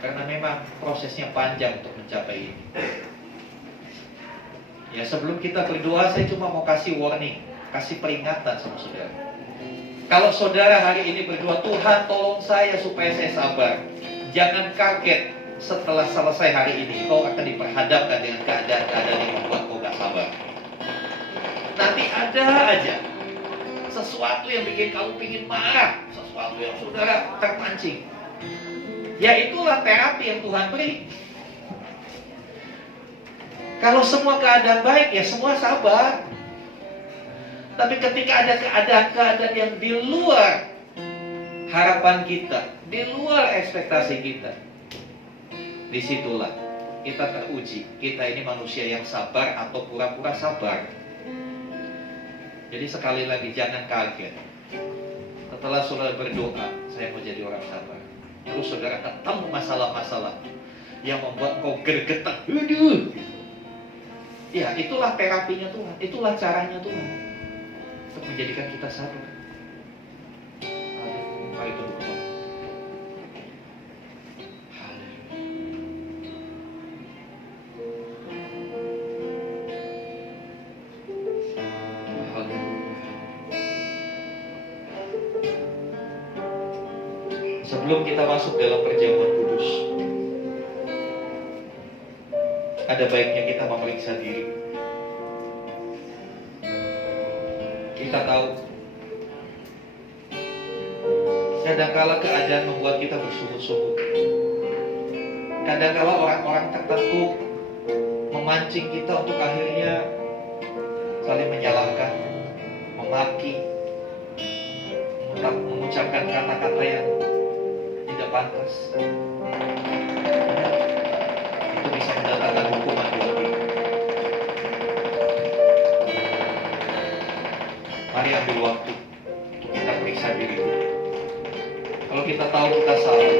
Karena memang prosesnya panjang untuk mencapai ini. Ya, sebelum kita berdoa, saya cuma mau kasih warning, kasih peringatan sama saudara. Kalau saudara hari ini berdoa, Tuhan tolong saya supaya saya sabar. Jangan kaget setelah selesai hari ini, kau akan diperhadapkan dengan keadaan-keadaan yang membuat kau gak sabar. Nanti ada aja sesuatu yang bikin kamu pingin marah, sesuatu yang saudara terpancing. Ya, itulah terapi yang Tuhan beri. Kalau semua keadaan baik, ya semua sabar. Tapi ketika ada keadaan-keadaan yang di luar harapan kita, di luar ekspektasi kita, disitulah kita teruji. Kita ini manusia yang sabar atau pura-pura sabar. Jadi sekali lagi, jangan kaget. Setelah saudara berdoa, saya mau jadi orang sabar, lalu saudara ketemu masalah-masalah yang membuat kau gergetan. Aduh. Ya, itulah terapinya Tuhan, itulah caranya Tuhan untuk menjadikan kita sabar. Mari tunduk kepala. Sebelum kita masuk dalam perjamuan kudus, ada baiknya kita memeriksa diri. Kita tahu kadangkala keadaan membuat kita bersungut-sungut. Kadangkala orang-orang tertentu memancing kita untuk akhirnya saling menyalahkan, memaki, mengucapkan kata-kata yang tidak pantas. Itu bisa mendatangkan hukuman buat kita. Mari ambil waktu untuk kita periksa diri. Kalau kita tahu kita salah,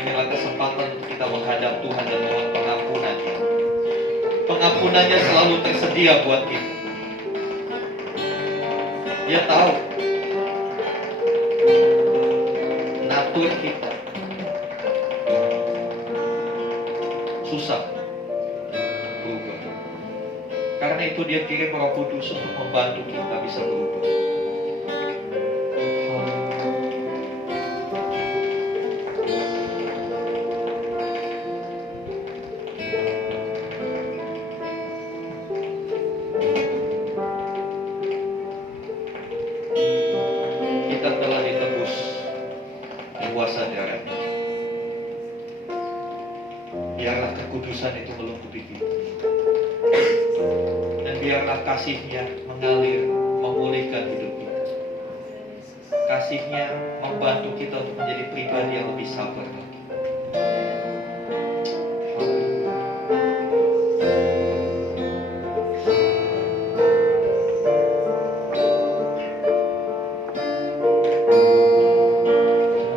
inilah kesempatan untuk kita menghadap Tuhan dan mohon pengampunannya. Pengampunannya selalu tersedia buat kita. Dia tahu natur kita susah berubah. Karena itu dia kirim Roh Kudus untuk membantu kita bisa berubah. Kita telah ditebus kuasa darahnya. Biarlah kekudusan itu melengkapi kita. Dan biarlah kasih-Nya mengalir, memulihkan hidup kita. Kasih-Nya membantu kita untuk menjadi pribadi yang lebih sabar lagi.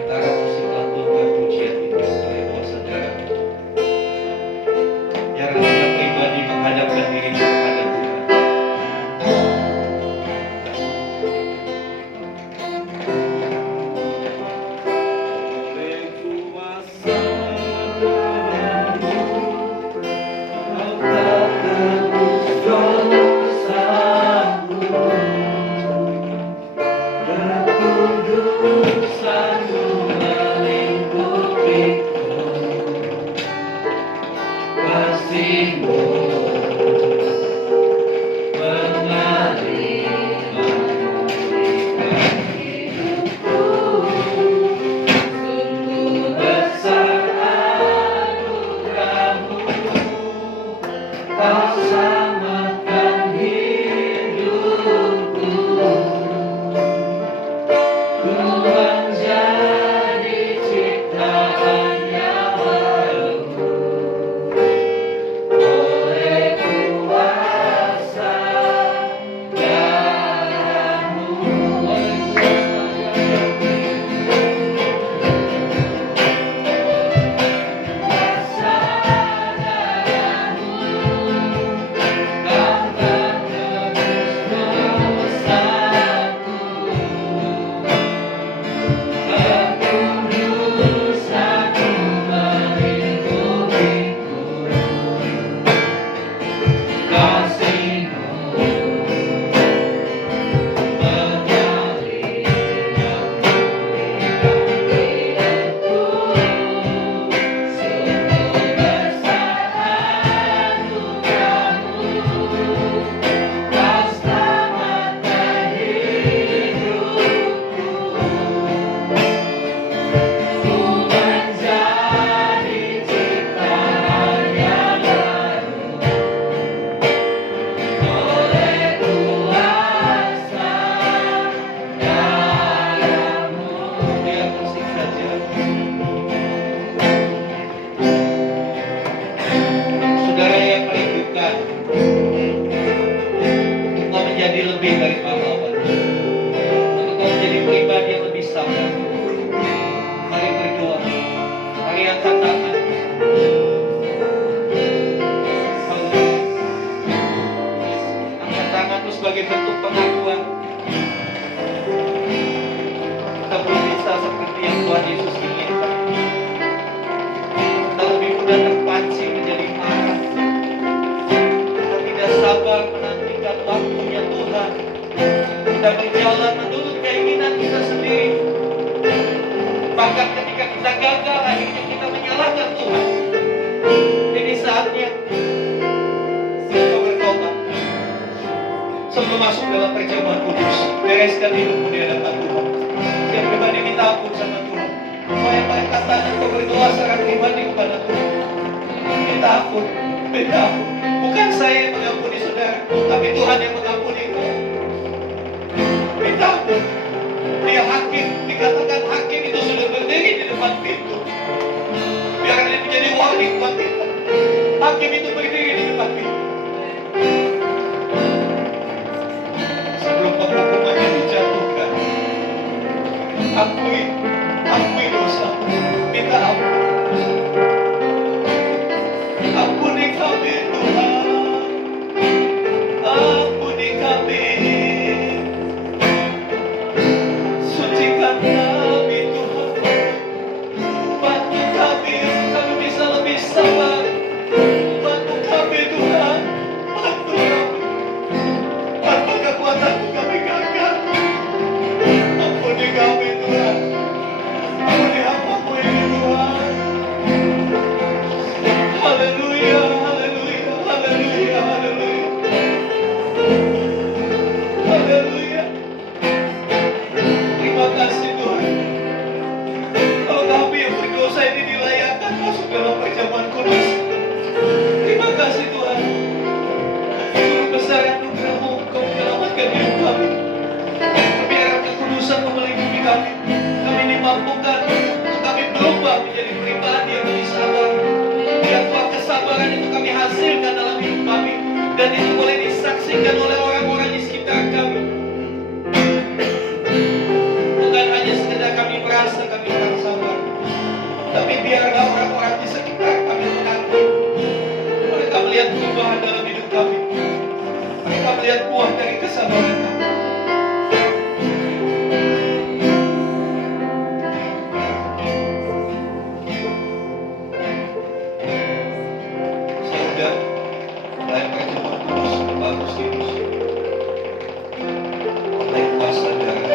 Sementara musik lantunkan pujian itu oleh kuasa darah, biarlah setiap pribadi menghadapkan diri kepada Tuhan. sebagai bentuk pengakuan. Kita belum bisa seperti yang Tuhan Yesus inginkan. Kita lebih mudah terpancing menjadi marah. Kita tidak sabar menantikan waktunya Tuhan. Kita berjalan menurut keinginan kita sendiri. Bahkan ketika kita gagal, akhirnya kita menyalahkan Tuhan. Ini saatnya kita bertobat. Sebelum masuk dalam perjamuan kudus, bereskan hidupmu di hadapan Tuhan. Yang pribadi minta ampun sama Tuhan. Kau yang pakai katanya kau berdoa secara pribadi kepada Tuhan. Minta ampun, minta ampun. Bukan saya yang mengampuni saudara, tapi Tuhan yang mengampuni kau. Minta ampun. Dia hakim, dikatakan hakim itu sudah berdiri di depan pintu. Biar ini menjadi warning buat kita. Hakim itu berdiri di depan pintu. Sebelum penghukumannya dijatuhkan, akui dosa, minta ampun. Ampuni kami Tuhan, ampuni kami. Sucikan kami Tuhan, bantu kami bisa lebih sabar. Bantu kami Tuhan, bantu kami. Tanpa kekuatan kami gagal. Ampuni kami Tuhan, ampuni hamba-Mu ini Tuhan. Haleluya, haleluya, haleluya, haleluya, haleluya. Terima kasih Tuhan. Kalau kami yang berdosa ini dilayakkan masuk dalam perjamuan kudus. Terima kasih Tuhan. Guru besar anugerah-Mu, Engkau menyelamatkan hidup kami. Biarkan kekudusan melindungi kami. Kami dimampukan untuk kami berubah menjadi pribadi yang lebih sabar. Biar Tuhan kesabaran itu kami hasilkan dalam hidup kami. Dan itu boleh disaksikan oleh orang-orang di sekitar kami. Bukan hanya sekedar kami merasa kami orang sabar, tapi biarlah orang-orang di sekitar kami mengakui. Mereka melihat perubahan dalam hidup kami. Mereka melihat buah dari kesabaran kami. Sehingga mulai perjamuan kudus bagus ini oleh kuasa darah.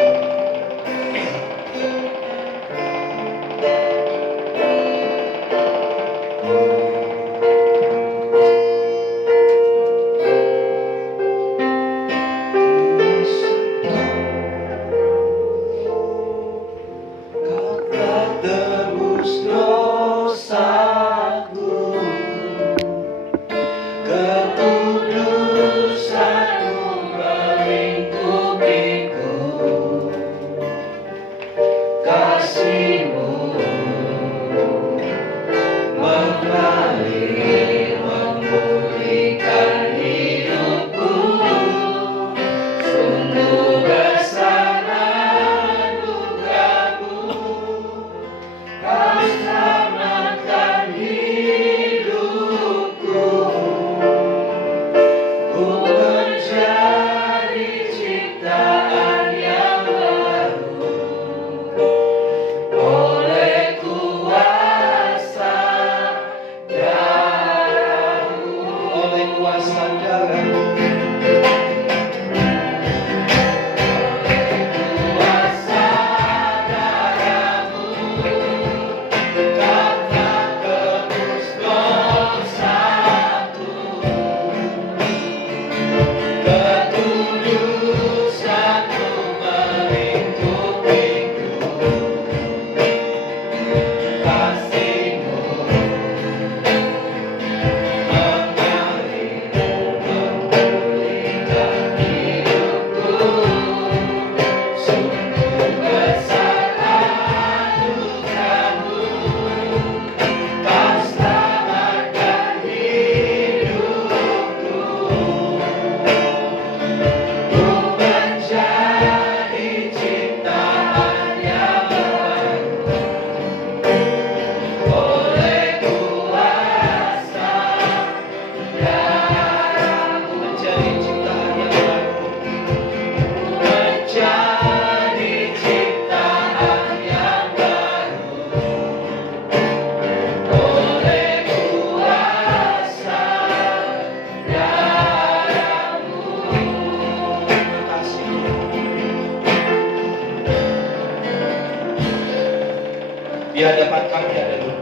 Di hadapan kami adalah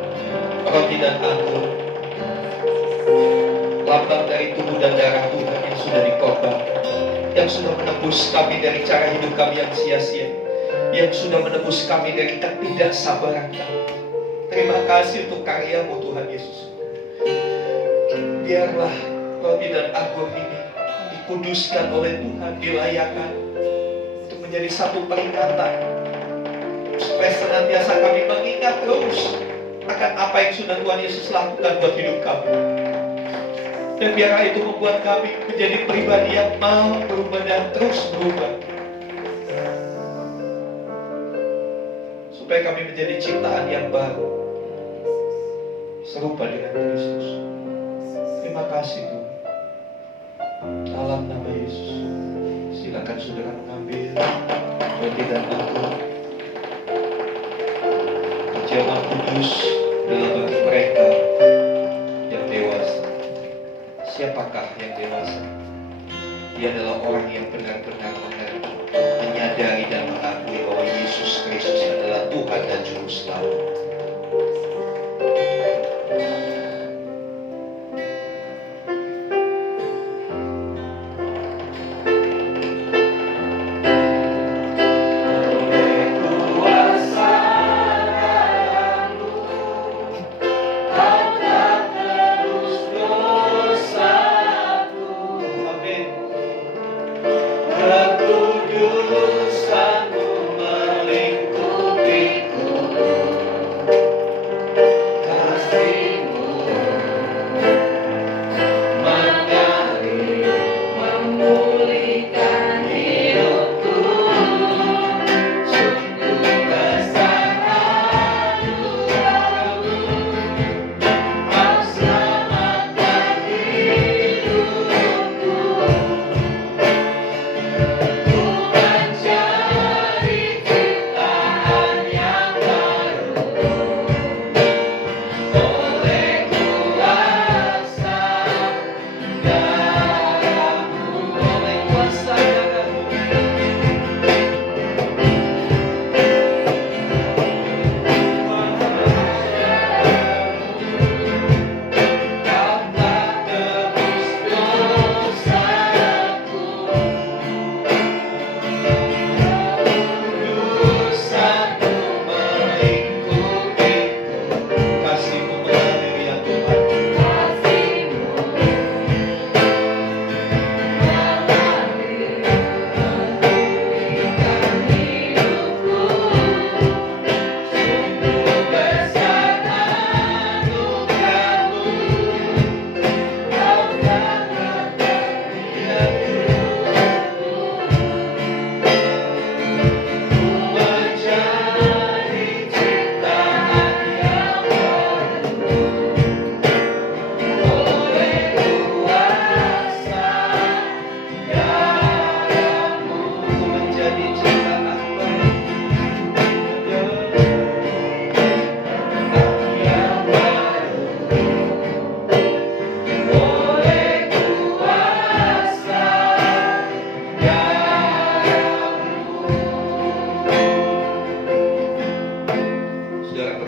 roti dan anggur, lambang dari tubuh dan darah Tuhan yang sudah dikorbankan, yang sudah menebus kami dari cara hidup kami yang sia-sia, yang sudah menebus kami dari ketidaksabaran kami. Terima kasih untuk karya-Mu Tuhan Yesus. Biarlah roti dan anggur ini dikuduskan oleh Tuhan, dilayakkan untuk menjadi satu peringatan, supaya senantiasa kami mengingat terus akan apa yang sudah Tuhan Yesus lakukan buat hidup kami. Dan biarlah itu membuat kami menjadi pribadi yang mau berubah dan terus berubah, supaya kami menjadi ciptaan yang baru, serupa dengan Kristus. Terima kasih Tuhan. Dalam nama Yesus, silakan saudara mengambil roti dan anggur. Perjamuan kudus adalah bagi mereka yang dewasa. Siapakah yang dewasa? Dia adalah orang yang benar-benar mengerti, menyadari dan mengakui bahwa Yesus Kristus adalah Tuhan dan Juru Selamat.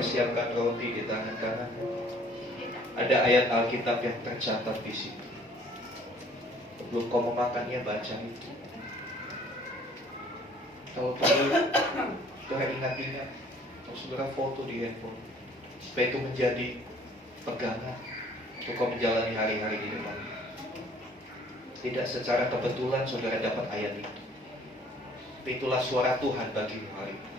Persiapkan roti di tangan kanan. Ada ayat Alkitab yang tercatat di situ. Sebelum kau memakannya, baca itu. Kalau perlu, saudara ingat-ingat, atau saudara foto di handphone, supaya itu menjadi pegangan untuk kau menjalani hari-hari di depan. Tidak secara kebetulan saudara dapat ayat itu. Itulah suara Tuhan bagimu hari ini.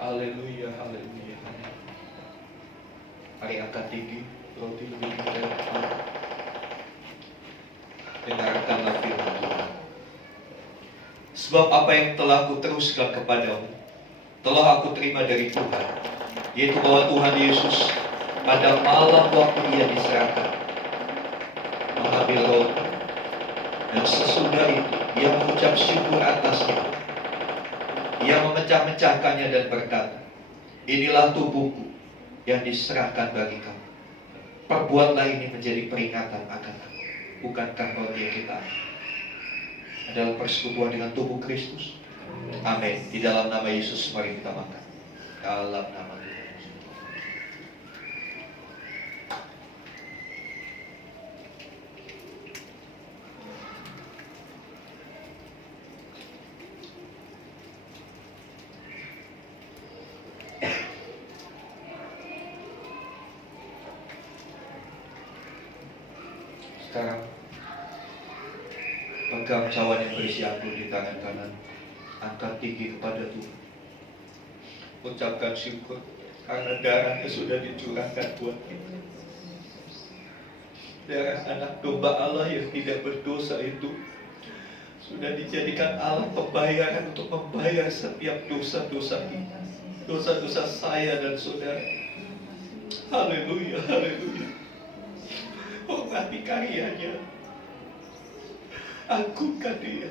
Haleluya, haleluya. Mari angkat tinggi roti lebih tinggi dari kepala. Dengarkanlah firman Tuhan. Sebab apa yang telah aku teruskan kepadamu, telah aku terima dari Tuhan, yaitu bahwa Tuhan Yesus pada malam waktu Ia diserahkan, mengambil roti, dan sesudah itu Ia mengucap syukur atasnya. Ia memecah-mecahkannya dan berkata, inilah tubuhku yang diserahkan bagi kamu. Perbuatlah ini menjadi peringatan akan aku. Bukankah roti yang kita ambil? dalam persekutuan dengan tubuh Kristus. Amin. Di dalam nama Yesus mari kita makan. Dalam nama Tuhan Yesus. Sekarang pegang cawan yang berisi anggur di tangan kanan, angkat tinggi kepada Tuhan. Ucapkan syukur karena darahnya sudah dicurahkan buat kita. Darah anak domba Allah yang tidak berdosa itu sudah dijadikan alat pembayaran untuk membayar setiap dosa-dosa kita, dosa-dosa saya dan saudara. Haleluya, haleluya. Hormati karyanya, agungkan dia.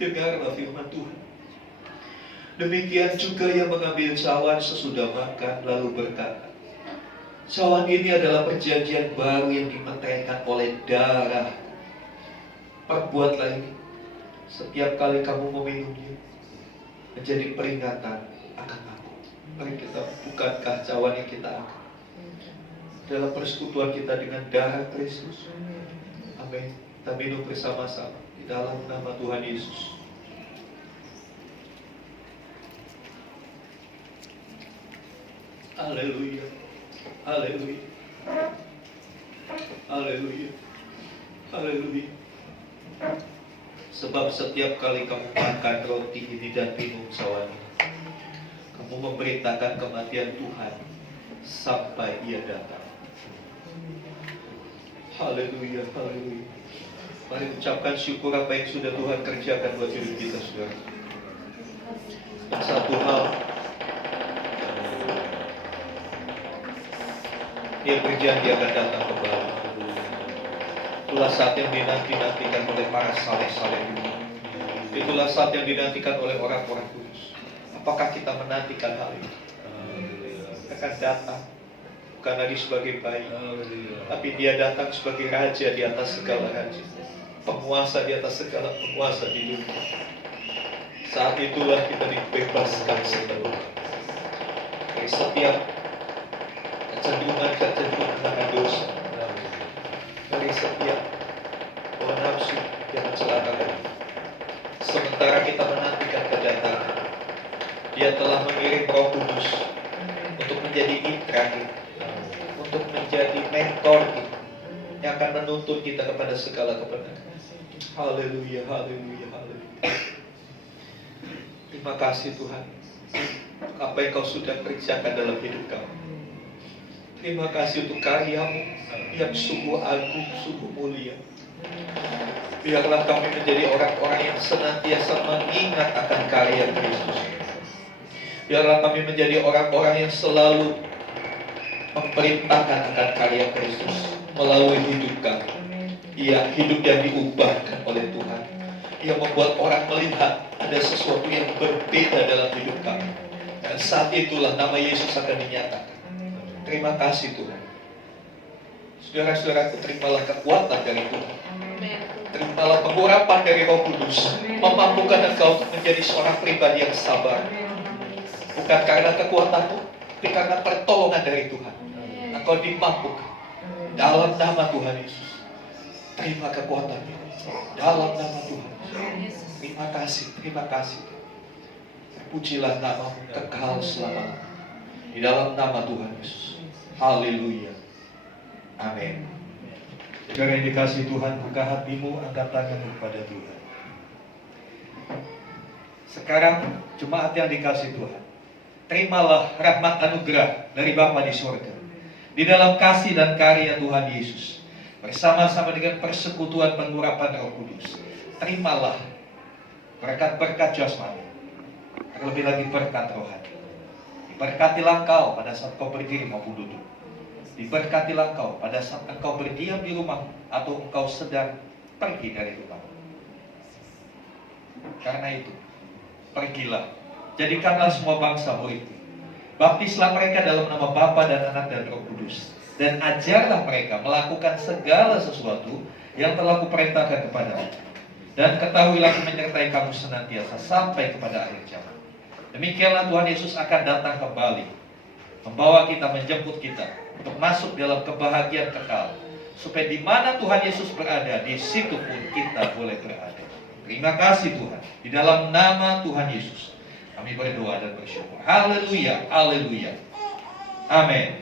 Dengarlah firman Tuhan. Demikian juga yang mengambil cawan sesudah makan lalu berkata, cawan ini adalah perjanjian baru yang dimetaikan oleh darah. Perbuatlah ini setiap kali kamu meminumnya menjadi peringatan akan aku. Mari kita bukankah cawan yang kita angkat dalam persekutuan kita dengan darah Kristus. Amin. Kita minum bersama-sama di dalam nama Tuhan Yesus. Haleluya. Haleluya. Haleluya. Haleluya. Sebab setiap kali kamu makan roti ini dan minum cawan ini, kamu memberitakan kematian Tuhan sampai Ia datang. Haleluya, haleluya. Mari ucapkan syukur apa yang sudah Tuhan kerjakan buat hidup kita, saudara. Dan satu hal, Dia berjanji akan datang kembali. Itulah saat yang dinantikan oleh para saleh-saleh itu. Itulah saat yang dinantikan oleh orang-orang kudus. Apakah kita menantikan hal itu? Akan datang bukan lagi sebagai bayi, tapi Dia datang sebagai raja di atas segala raja, penguasa di atas segala penguasa di dunia. Saat itulah kita dibebaskan sepenuhnya dari setiap kecenderungan akan dosa, dari setiap hawa nafsu yang mencelakakan. Sementara kita menantikan kedatangan, Dia telah mengirim Roh Kudus untuk menjadi mitra kita, untuk menjadi mentor kita, yang akan menuntun kita kepada segala kebenaran. Haleluya, haleluya, haleluya. Terima kasih Tuhan, apa yang Kau sudah kerjakan dalam hidup kami. Terima kasih untuk karya-Mu yang sungguh agung, sungguh mulia. Biarlah kami menjadi orang-orang yang senantiasa mengingat akan karya Kristus. Biarlah kami menjadi orang-orang yang selalu memerintahkan akan karya Kristus melalui hidup kami. Ia hidup yang diubahkan oleh Tuhan, yang membuat orang melihat ada sesuatu yang berbeda dalam hidup kami. Dan saat itulah nama Yesus akan dinyatakan. Terima kasih Tuhan. Saudara-saudaraku, terimalah kekuatan dari Tuhan. Terimalah pengurapan dari Roh Kudus, memampukan engkau untuk menjadi seorang pribadi yang sabar. Bukan karena kekuatanmu, tapi karena pertolongan dari Tuhan. Engkau dimampukan dalam nama Tuhan Yesus. Terima kekuatannya dalam nama Tuhan. Terima kasih, terima kasih. Terpujilah namamu kekal selama-lamanya di dalam nama Tuhan Yesus. Haleluya. Amin. Saudara yang dikasihi Tuhan, buka hatimu, angkat tanganmu kepada Tuhan. Sekarang jemaat yang dikasihi Tuhan, terimalah rahmat anugerah dari Bapa di surga, di dalam kasih dan karya Tuhan Yesus, bersama-sama dengan persekutuan pengurapan Roh Kudus. Terimalah berkat-berkat jasmani, terlebih lagi berkat rohani. Diberkatilah engkau pada saat kau berdiri maupun duduk. Diberkatilah engkau pada saat engkau berdiam di rumah atau engkau sedang pergi dari rumah. Karena itu, pergilah, jadikanlah semua bangsa murid. Baptislah mereka dalam nama Bapa dan Anak dan Roh Kudus, dan ajarlah mereka melakukan segala sesuatu yang telah kuperintahkan kepadamu. Dan ketahuilah menyertai kamu senantiasa sampai kepada akhir zaman. Demikianlah Tuhan Yesus akan datang kembali, membawa kita, menjemput kita untuk masuk dalam kebahagiaan kekal, supaya di mana Tuhan Yesus berada, di situ pun kita boleh berada. Terima kasih Tuhan. Di dalam nama Tuhan Yesus kami berdoa dan bersyukur. Haleluya, haleluya. Amin.